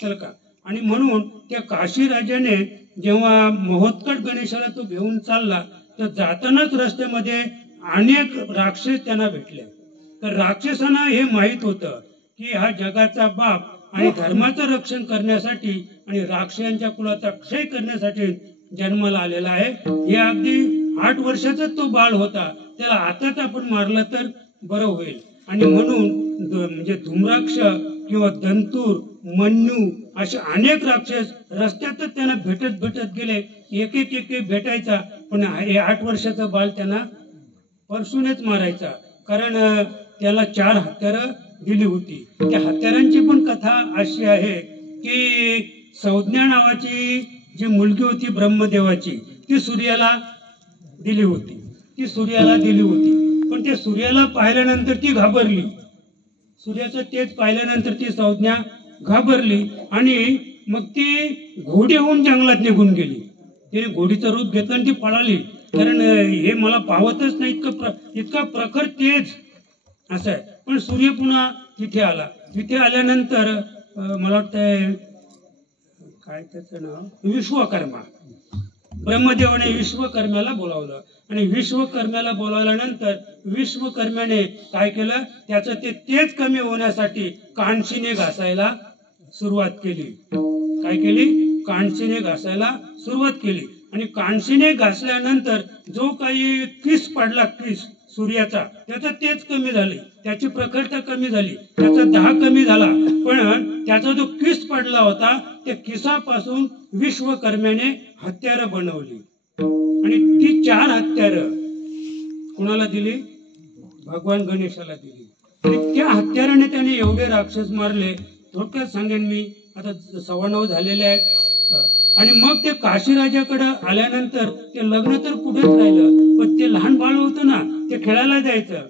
चल का. आणि म्हणून त्या काशी राजाने जेव्हा महोत्कट गणेशाला तो घेऊन चालला तर जातानाच रस्त्यामध्ये अनेक राक्षस त्यांना भेटले. तर राक्षसांना हे माहीत होतं की हा जगाचा बाप आणि धर्माचं रक्षण करण्यासाठी आणि राक्षसांच्या कुलाचा क्षय करण्यासाठी जन्माला आलेला आहे. हे अगदी 8 वर्षाचा तो बाळ होता, त्याला आताच आपण मारलं तर बरं होईल. आणि म्हणून म्हणजे धूम्राक्ष किंवा दंतूर, मन्यू असे अनेक राक्षस रस्त्यातच त्यांना भेटत गेले. एक एक भेटायचा, पण हे 8 वर्षाचा बाळ त्यांना परसूनच मारायचा, कारण त्याला 4 हत्यारं दिली होती. त्या हत्यारांची पण कथा अशी आहे की संज्ञा नावाची जी मुलगी होती ब्रह्मदेवाची, ती सूर्याला दिली होती. पण ते सूर्याला पाहिल्यानंतर ती घाबरली. सूर्याचं तेज पाहिल्यानंतर ती संज्ञा घाबरली आणि मग ती घोडी होऊन जंगलात निघून गेली. तिने घोडीचं रूप घेतलं आणि ती पळाली, कारण हे मला पावतच नाही, इतका प्रखर तेज असं आहे. पण सूर्य पुन्हा तिथे आला. तिथे आल्यानंतर मला वाटतं काय त्याचं नाव, विश्वकर्मा, ब्रह्मदेवाने विश्वकर्म्याला बोलावलं आणि विश्वकर्म्याला बोलावल्यानंतर विश्वकर्म्याने काय केलं, त्याचं ते तेज कमी होण्यासाठी कानशिने घासायला सुरुवात केली. काय केली, कानशिने घासायला सुरुवात केली. आणि कानशिने घासल्यानंतर जो काही किस पडला, किस सूर्याचा, त्याचं तेज कमी झाले, त्याची प्रखरता कमी झाली, त्याचा दाह कमी झाला. पण त्याचा जो किस पडला होता त्या किसापासून विश्वकर्म्याने हत्यारं बनवली आणि ती 4 हत्यारं कुणाला दिली, भगवान गणेशाला दिली. आणि त्या हत्याराने त्याने एवढे राक्षस मारले. थोडक्यात सांगेन मी, आता 9:15 झालेले आहेत. आणि मग ते काशीराजाकडे आल्यानंतर ते लग्न तर कुठेच राहिलं, पण ते लहान बाळ होतं ना, ते खेळायला जायचं,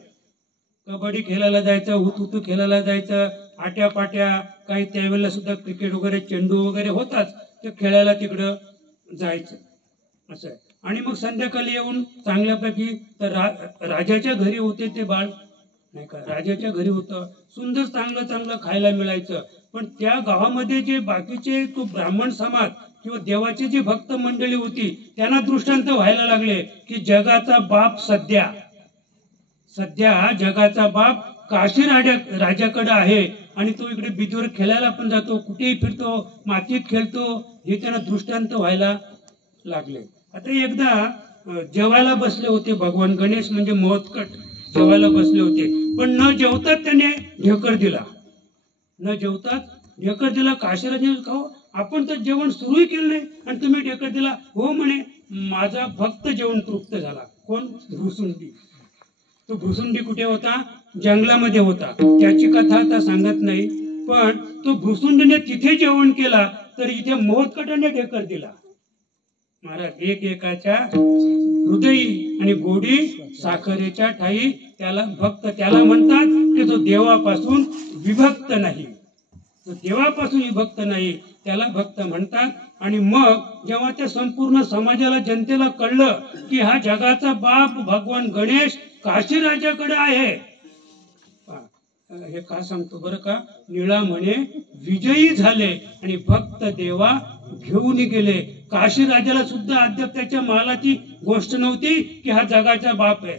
कबड्डी खेळायला जायचं, हुतू खेळायला जायचं, आट्यापाट्या काही त्यावेळेला सुद्धा क्रिकेट वगैरे, चेंडू वगैरे होताच, ते खेळायला तिकडं जायचं असं आहे. आणि मग संध्याकाळी येऊन चांगल्यापैकी तर राजाच्या घरी होते ते बाळ, नाही का, राजाच्या घरी होतं, सुंदर चांगलं खायला मिळायचं. पण त्या गावामध्ये जे बाकीचे तो ब्राह्मण समाज किंवा देवाची जी भक्त मंडळी होती त्यांना दृष्टांत व्हायला लागले की जगाचा बाप सध्या जगाचा बाप काशी राजाकडे आहे आणि तो इकडे बीचवर खेळायला पण जातो, कुठेही फिरतो, मातीत खेळतो, हे त्यांना दृष्टांत व्हायला लागले. आता एकदा जेवायला बसले होते भगवान गणेश, म्हणजे महोत्कट जेवायला बसले होते, पण न जेवताच त्याने ढेकर दिला. काशीराजाने खाओ, आपण तर जेवण सुरूही केलं नाही आणि तुम्ही ढेकर दिला. हो म्हणे, माझा भक्त जेवण तृप्त झाला. कोण, भुसुंडी. तो भुसुंडी कुठे होता, जंगलामध्ये होता, त्याची कथा आता सांगत नाही. पण तो भुसुंडीने तिथे जेवण केला तर इथे महोत्कटाने ढेकर दिला. महाराज, एकाच्या हृदयी आणि गोडी साखरेच्या ठाई, त्याला भक्त त्याला म्हणतात की तो देवापासून विभक्त नाही, त्याला भक्त म्हणतात. आणि मग जेव्हा त्या संपूर्ण समाजाला, जनतेला कळलं की हा जगाचा बाप भगवान गणेश काशीराजाकडे आहे, हे का सांगतो बरं का, निळा म्हणे विजयी झाले आणि भक्त देवा घेऊन गेले. काशीराजाला सुद्धा अद्याप त्याच्या मालाची गोष्ट नव्हती की हा जगाचा बाप आहे.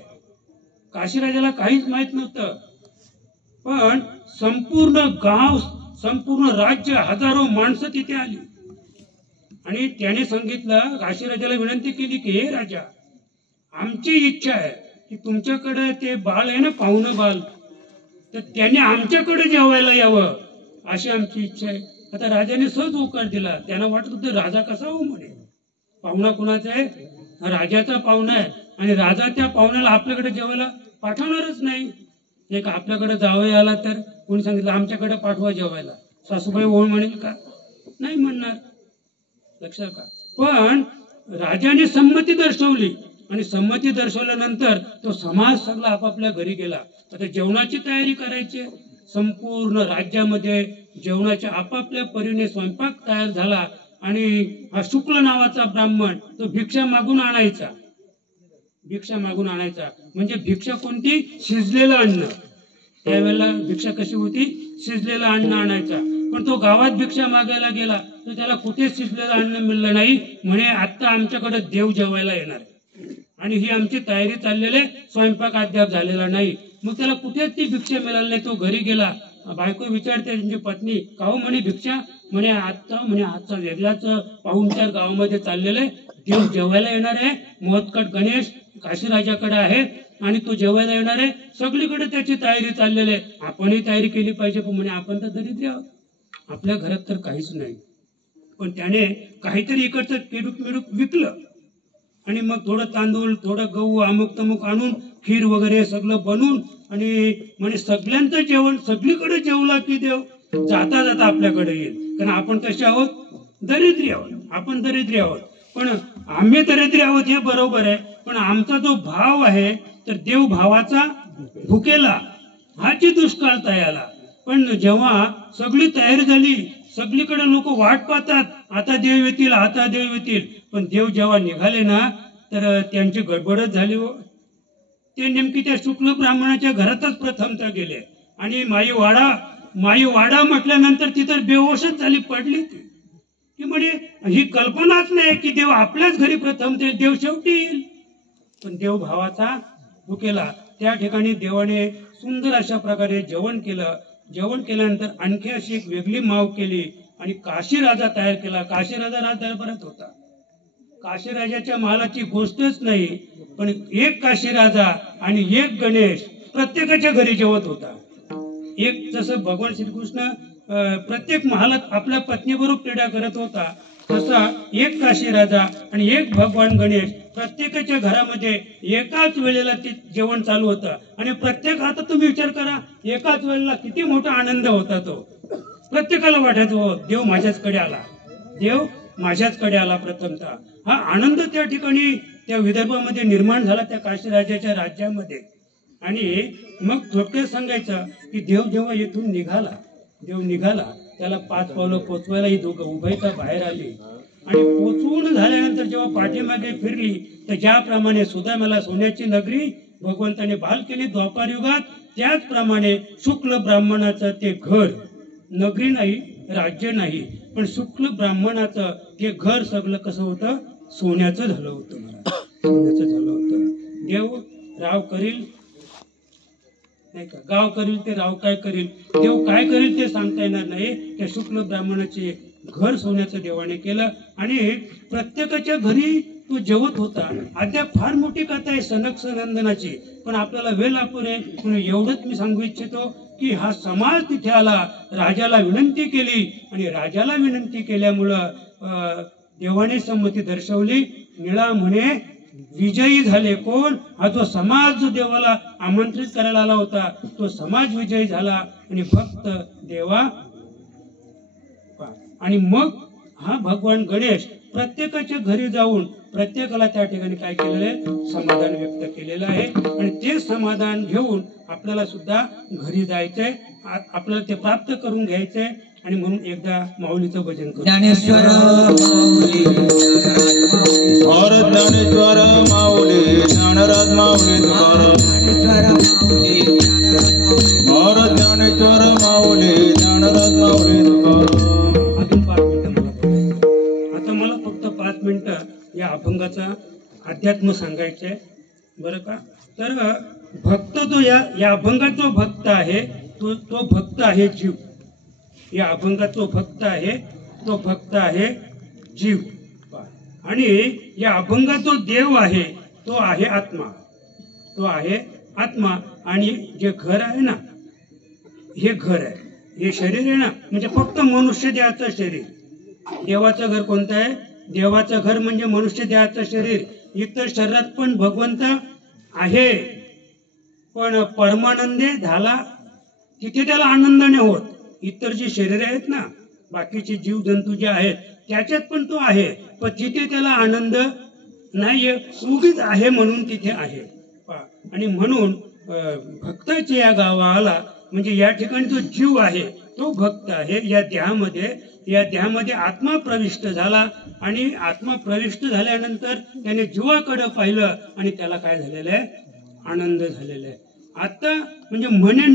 काशीराजाला काहीच माहित नव्हतं. पण संपूर्ण गाव संपूर्ण राज्य, हजारो माणसं तिथे आली आणि त्याने सांगितलं, काशीराजाला विनंती केली की हे राजा, आमची इच्छा आहे की तुमच्याकडे ते बाळ आहे ना, पाहुणं बाळ, तर त्याने आमच्याकडे जेवायला यावं अशी आमची इच्छा आहे. आता राजाने सहज होकार दिला. त्यांना वाटत होतं राजा कसा हो म्हणे, पाहुणा कुणाचा आहे, राजाचा पाहुणा आहे आणि राजा त्या पाहुण्याला आपल्याकडे जेवायला पाठवणारच नाही. एक आपल्याकडे जावं आला तर कोणी सांगितलं आमच्याकडे पाठवा जेवायला, सासूबाई ओळ म्हणेल का? नाही म्हणणार. लक्षात का? पण राजाने संमती दर्शवली आणि संमती दर्शवल्यानंतर तो समाज सगळा आपापल्या घरी गेला. आता जेवणाची तयारी करायची. संपूर्ण राज्यामध्ये जेवणाच्या आपापल्या परीने स्वयंपाक तयार झाला आणि हा शुक्ल नावाचा ब्राह्मण तो भिक्षा मागून आणायचा. भिक्षा मागून आणायचा म्हणजे भिक्षा कोणती? शिजलेलं अन्न. त्यावेळेला भिक्षा कशी होती? शिजलेलं अन्न आणायचा. पण तो गावात भिक्षा मागायला गेला तर त्याला कुठेच शिजलेलं अन्न मिळलं नाही. म्हणे आता आमच्याकडे देव जेवायला येणार आणि ही आमची तयारी चाललेली, स्वयंपाक अद्याप झालेला नाही. मग त्याला कुठेच ती भिक्षा मिळाली नाही. तो घरी गेला. बायको विचारते त्यांची पत्नी, का हो म्हणे भिक्षा? म्हणे आजचा वेगळाच पाहुणचार गावामध्ये चाललेलं आहे. देव जेवायला येणार आहे. मोहतकट गणेश काशीराजाकडे आहे आणि तो जेवायला येणार आहे. सगळीकडे त्याची तयारी चाललेली आहे. आपणही तयारी केली पाहिजे. पण म्हणे आपण तर दरिद्र आहोत, आपल्या घरात तर काहीच नाही. पण त्याने काहीतरी इकडचं किडूक मिडूक विकलं आणि मग थोडं तांदूळ, थोडं गहू, अमुक तमुक आणून खीर वगैरे सगळं बनवून आणि म्हणजे सगळ्यांचं जेवण सगळीकडे जेवला की देव जाता जाता आपल्याकडे येईल. कारण आपण कसे आहोत? दरिद्री आहोत. आपण दरिद्री आहोत. पण आम्ही दरिद्री आहोत हे बरोबर आहे, पण आमचा जो भाव आहे तर देव भावाचा भुकेला हाची दुष्काळ तयाला. पण जेव्हा सगळी तयारी झाली, सगळीकडे लोक वाट पाहतात, आता देव येतील, आता देव येतील. पण देव जेव्हा निघाले ना तर त्यांची गडबडच झाली हो. ते नेमकी त्या शुक्ल ब्राह्मणाच्या घरातच प्रथमतः गेले आणि माई वाडा म्हटल्यानंतर ती तर बेहोशच झाली, पडली की म्हणे ही कल्पनाच नाही की देव आपल्याच घरी प्रथम ते देव शेवटी येईल. पण देव भावाचा भुकेला. त्या ठिकाणी देवाने सुंदर अशा प्रकारे जेवण केलं. जेवण केल्यानंतर आणखी अशी एक वेगळी माव केली आणि काशीराजा तयार केला. काशीराजा राज दरबारात होता. काशीराजाच्या महालाची गोष्टच नाही, पण एक काशीराजा आणि एक गणेश प्रत्येकाच्या घरी जेवत होता. एक जसं भगवान श्रीकृष्ण प्रत्येक महालात आपल्या पत्नीबरोबर क्रीडा करत होता, तसा एक काशीराजा आणि एक भगवान गणेश प्रत्येकाच्या घरामध्ये एकाच वेळेला ते जेवण चालू होतं. आणि प्रत्येक, आता तुम्ही विचार करा, एकाच वेळेला किती मोठा आनंद होता तो. प्रत्येकाला वाटायचं हो देव माझ्याचकडे आला, देव माझ्याचकडे आला. प्रथमतः हा आनंद त्या ठिकाणी त्या विदर्भामध्ये निर्माण झाला, त्या काशीराजाच्या राज्यामध्ये. आणि मग थोडक्यात सांगायचं की देव जेव्हा येथून निघाला त्याला 5 पावलं पोचवायला ही दोघं उभयता बाहेर आली आणि पोचवून झाल्यानंतर जेव्हा पाठीमागे फिरली तर ज्याप्रमाणे सुदामाला सोन्याची नगरी भगवंताने बहाल केली द्वापार युगात, त्याचप्रमाणे शुक्ल ब्राह्मणाचं ते घर, नगरी नाही, राज्य नाही, पण शुक्ल ब्राह्मणाचं ते घर सगळं कसं होतं? सोन्याचं झालं होतं. सोन्याचं झालं होतं. देव राव करील नाही का, गाव करील ते राव काय करील, देव काय करील ते सांगता येणार नाही. त्या शुक्ल ब्राह्मणाचे घर सोन्याचं देवाने केलं आणि प्रत्येकाच्या घरी तो जेवत होता. अद्याप फार मोठी कथा आहे सनक सनंदनाची, पण आपल्याला वेळ अपुरे, म्हणून एवढंच मी सांगू इच्छितो की हा समाज तिथे आला, राजाला विनंती केली आणि राजाला विनंती केल्यामुळं देवाने संमती दर्शवली. निळा म्हणे विजयी झाले कोण? हा जो समाज जो देवाला आमंत्रित करायला आला होता तो समाज विजयी झाला आणि भक्त देवा. आणि मग हा भगवान गणेश प्रत्येकाच्या घरी जाऊन प्रत्येकाला त्या ठिकाणी काय केलेलं आहे? समाधान व्यक्त केलेलं आहे. आणि ते समाधान घेऊन आपल्याला सुद्धा घरी जायचंय, आपल्याला ते प्राप्त करून घ्यायचंय. आणि म्हणून एकदा माऊलीचं भजन करू. ज्ञानेश्वर माऊली, ज्ञानेश्वर माऊली, ज्ञानराज माऊली, ज्ञानेश्वर माऊली, ज्ञानराज माऊली. अजून 5 मिनिटं आता मला फक्त 5 मिनिटं या अभंगाचा अध्यात्म सांगायचंय बरं का. तर भक्त जो या अभंगात जो भक्त आहे तो भक्त आहे जीव. या अभंगात तो भक्त आहे, तो भक्त आहे जीव. आणि या अभंगात जो देव आहे तो आहे आत्मा, तो आहे आत्मा. आणि जे घर आहे ना, हे घर आहे, हे शरीर आहे ना, म्हणजे फक्त मनुष्य देहाचं शरीर. देवाचं घर कोणतं आहे? देवाचं घर म्हणजे मनुष्य देहाचं शरीर. इतर शरीरात पण भगवंत आहे, पण परमानंदे झाला तिथे त्याला आनंद नाही होत. इतर जी शरीर आहेत ना, बाकीचे जीव जंतू जे आहेत त्याच्यात पण तो आहे, पण तिथे त्याला आनंद नाहीये, उगीच आहे म्हणून तिथे आहे. आणि म्हणून भक्ताच्या या गावाला म्हणजे या ठिकाणी जो जीव आहे तो भक्त आहे. या देहामध्ये आत्मा प्रविष्ट झाला आणि आत्मा प्रविष्ट झाल्यानंतर त्याने जीवाकडे पाहिलं आणि त्याला काय झालेलं आहे? आनंद झालेला आहे. आता म्हणजे म्हणे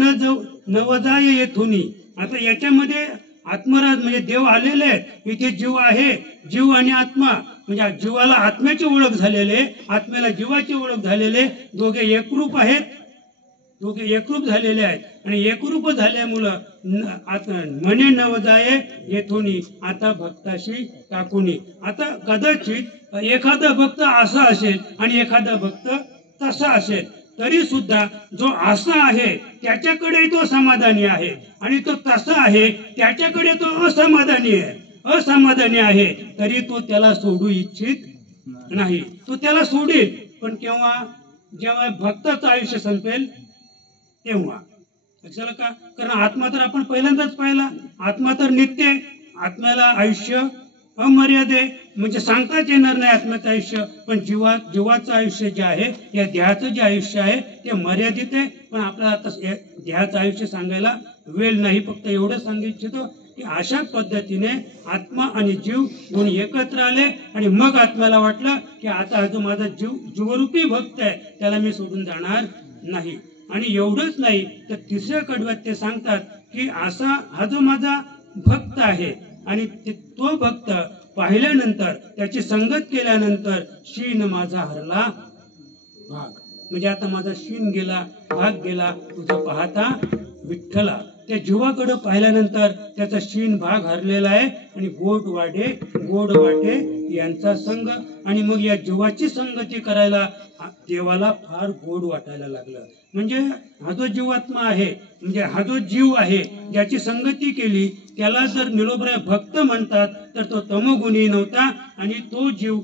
न वजाय येथुनी. आता याच्यामध्ये आत्मराज म्हणजे देव आलेले आहेत, इथे जीव आहे. जीव आणि आत्मा म्हणजे जीवाला आत्म्याची ओळख झालेले, आत्म्याला जीवाची ओळख झालेले, दोघे एकरूप आहेत, दोघे एकरूप झालेले आहेत. आणि एकरूप झाल्यामुळं म्हणे नवजाये येथुनी, आता भक्ताशी टाकूनी. आता कदाचित एखादा भक्त असा असेल आणि एखादा भक्त तसा असेल, तरी सुद्धा जो असा आहे त्याच्याकडे तो समाधानी आहे आणि तो तसा आहे त्याच्याकडे तो असमाधानी आहे, तरी तो त्याला सोडू इच्छित नाही. तो त्याला सोडेल, पण केव्हा? जेव्हा भक्ताचं आयुष्य संपेल तेव्हा. लक्षात का? कारण आत्मा तर आपण पहिल्यांदाच पाहिला, आत्मा तर नित्य आहे. आत्म्याला आयुष्य अमर्याद आहे, म्हणजे सांगताच येणार नाही आत्म्याचं आयुष्य. पण जीवाचं आयुष्य जे आहे, या देहाचं जे आयुष्य आहे ते मर्यादित आहे. पण आपल्याला आता देहाचं आयुष्य सांगायला वेळ नाही, फक्त एवढं सांगू इच्छितो की अशा पद्धतीने आत्मा आणि जीव दोन्ही एकत्र आले आणि मग आत्म्याला वाटलं की आता हा जो माझा जीवरूपी भक्त आहे त्याला मी सोडून जाणार नाही. आणि एवढंच नाही तर तिसऱ्या कडव्यात ते सांगतात की असा हा जो माझा भक्त आहे आणि तो भक्त पाहिल्यानंतर त्याची संगत केल्यानंतर शीन माझा हरला भाग. म्हणजे आता माझा शीन गेला, भाग गेला, तुझं पाहता विठ्ठला. त्या जीवाकडे पाहिल्यानंतर त्याचा शीन भाग हरलेला आहे आणि गोड वाटे यांचा संग. आणि मग या जीवाची संगती करायला देवाला फार गोड वाटायला लागलं. म्हणजे हा जो जीवात्मा आहे, म्हणजे हा जो जीव आहे, ज्याची संगती केली त्याला जर निलोबराय भक्त म्हणतात तर तो तमोगुणी नव्हता आणि तो जीव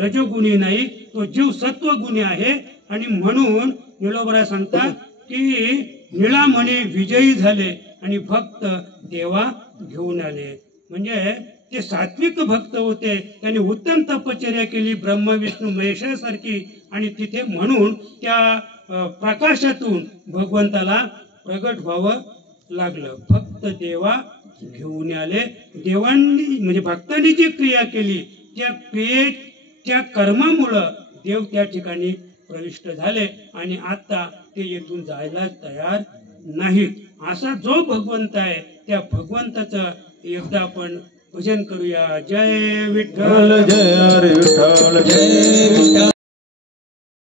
रजोगुणी नाही, तो जीव सत्वगुणी आहे. आणि म्हणून निलोबराय सांगतात की निळा म्हणे विजयी झाले आणि भक्त देवा घेऊन आले. म्हणजे ते सात्विक भक्त होते, त्यांनी उत्तम तपश्चर्या केली ब्रह्मा विष्णू महेशासारखी. आणि तिथे म्हणून त्या प्रकाशातून भगवंताला प्रगट व्हावं लागलं. भक्त देवा घेऊन आले. देवांनी म्हणजे भक्तांनी जी क्रिया केली त्या कर्मामुळं देव त्या ठिकाणी प्रविष्ट झाले आणि आता ते येथून जायला तयार नाहीत. असा जो भगवंत आहे त्या भगवंताचं एकदा आपण भजन करूया. जय विठ्ठल, जय विठ्ठल, जय विठ्ठल.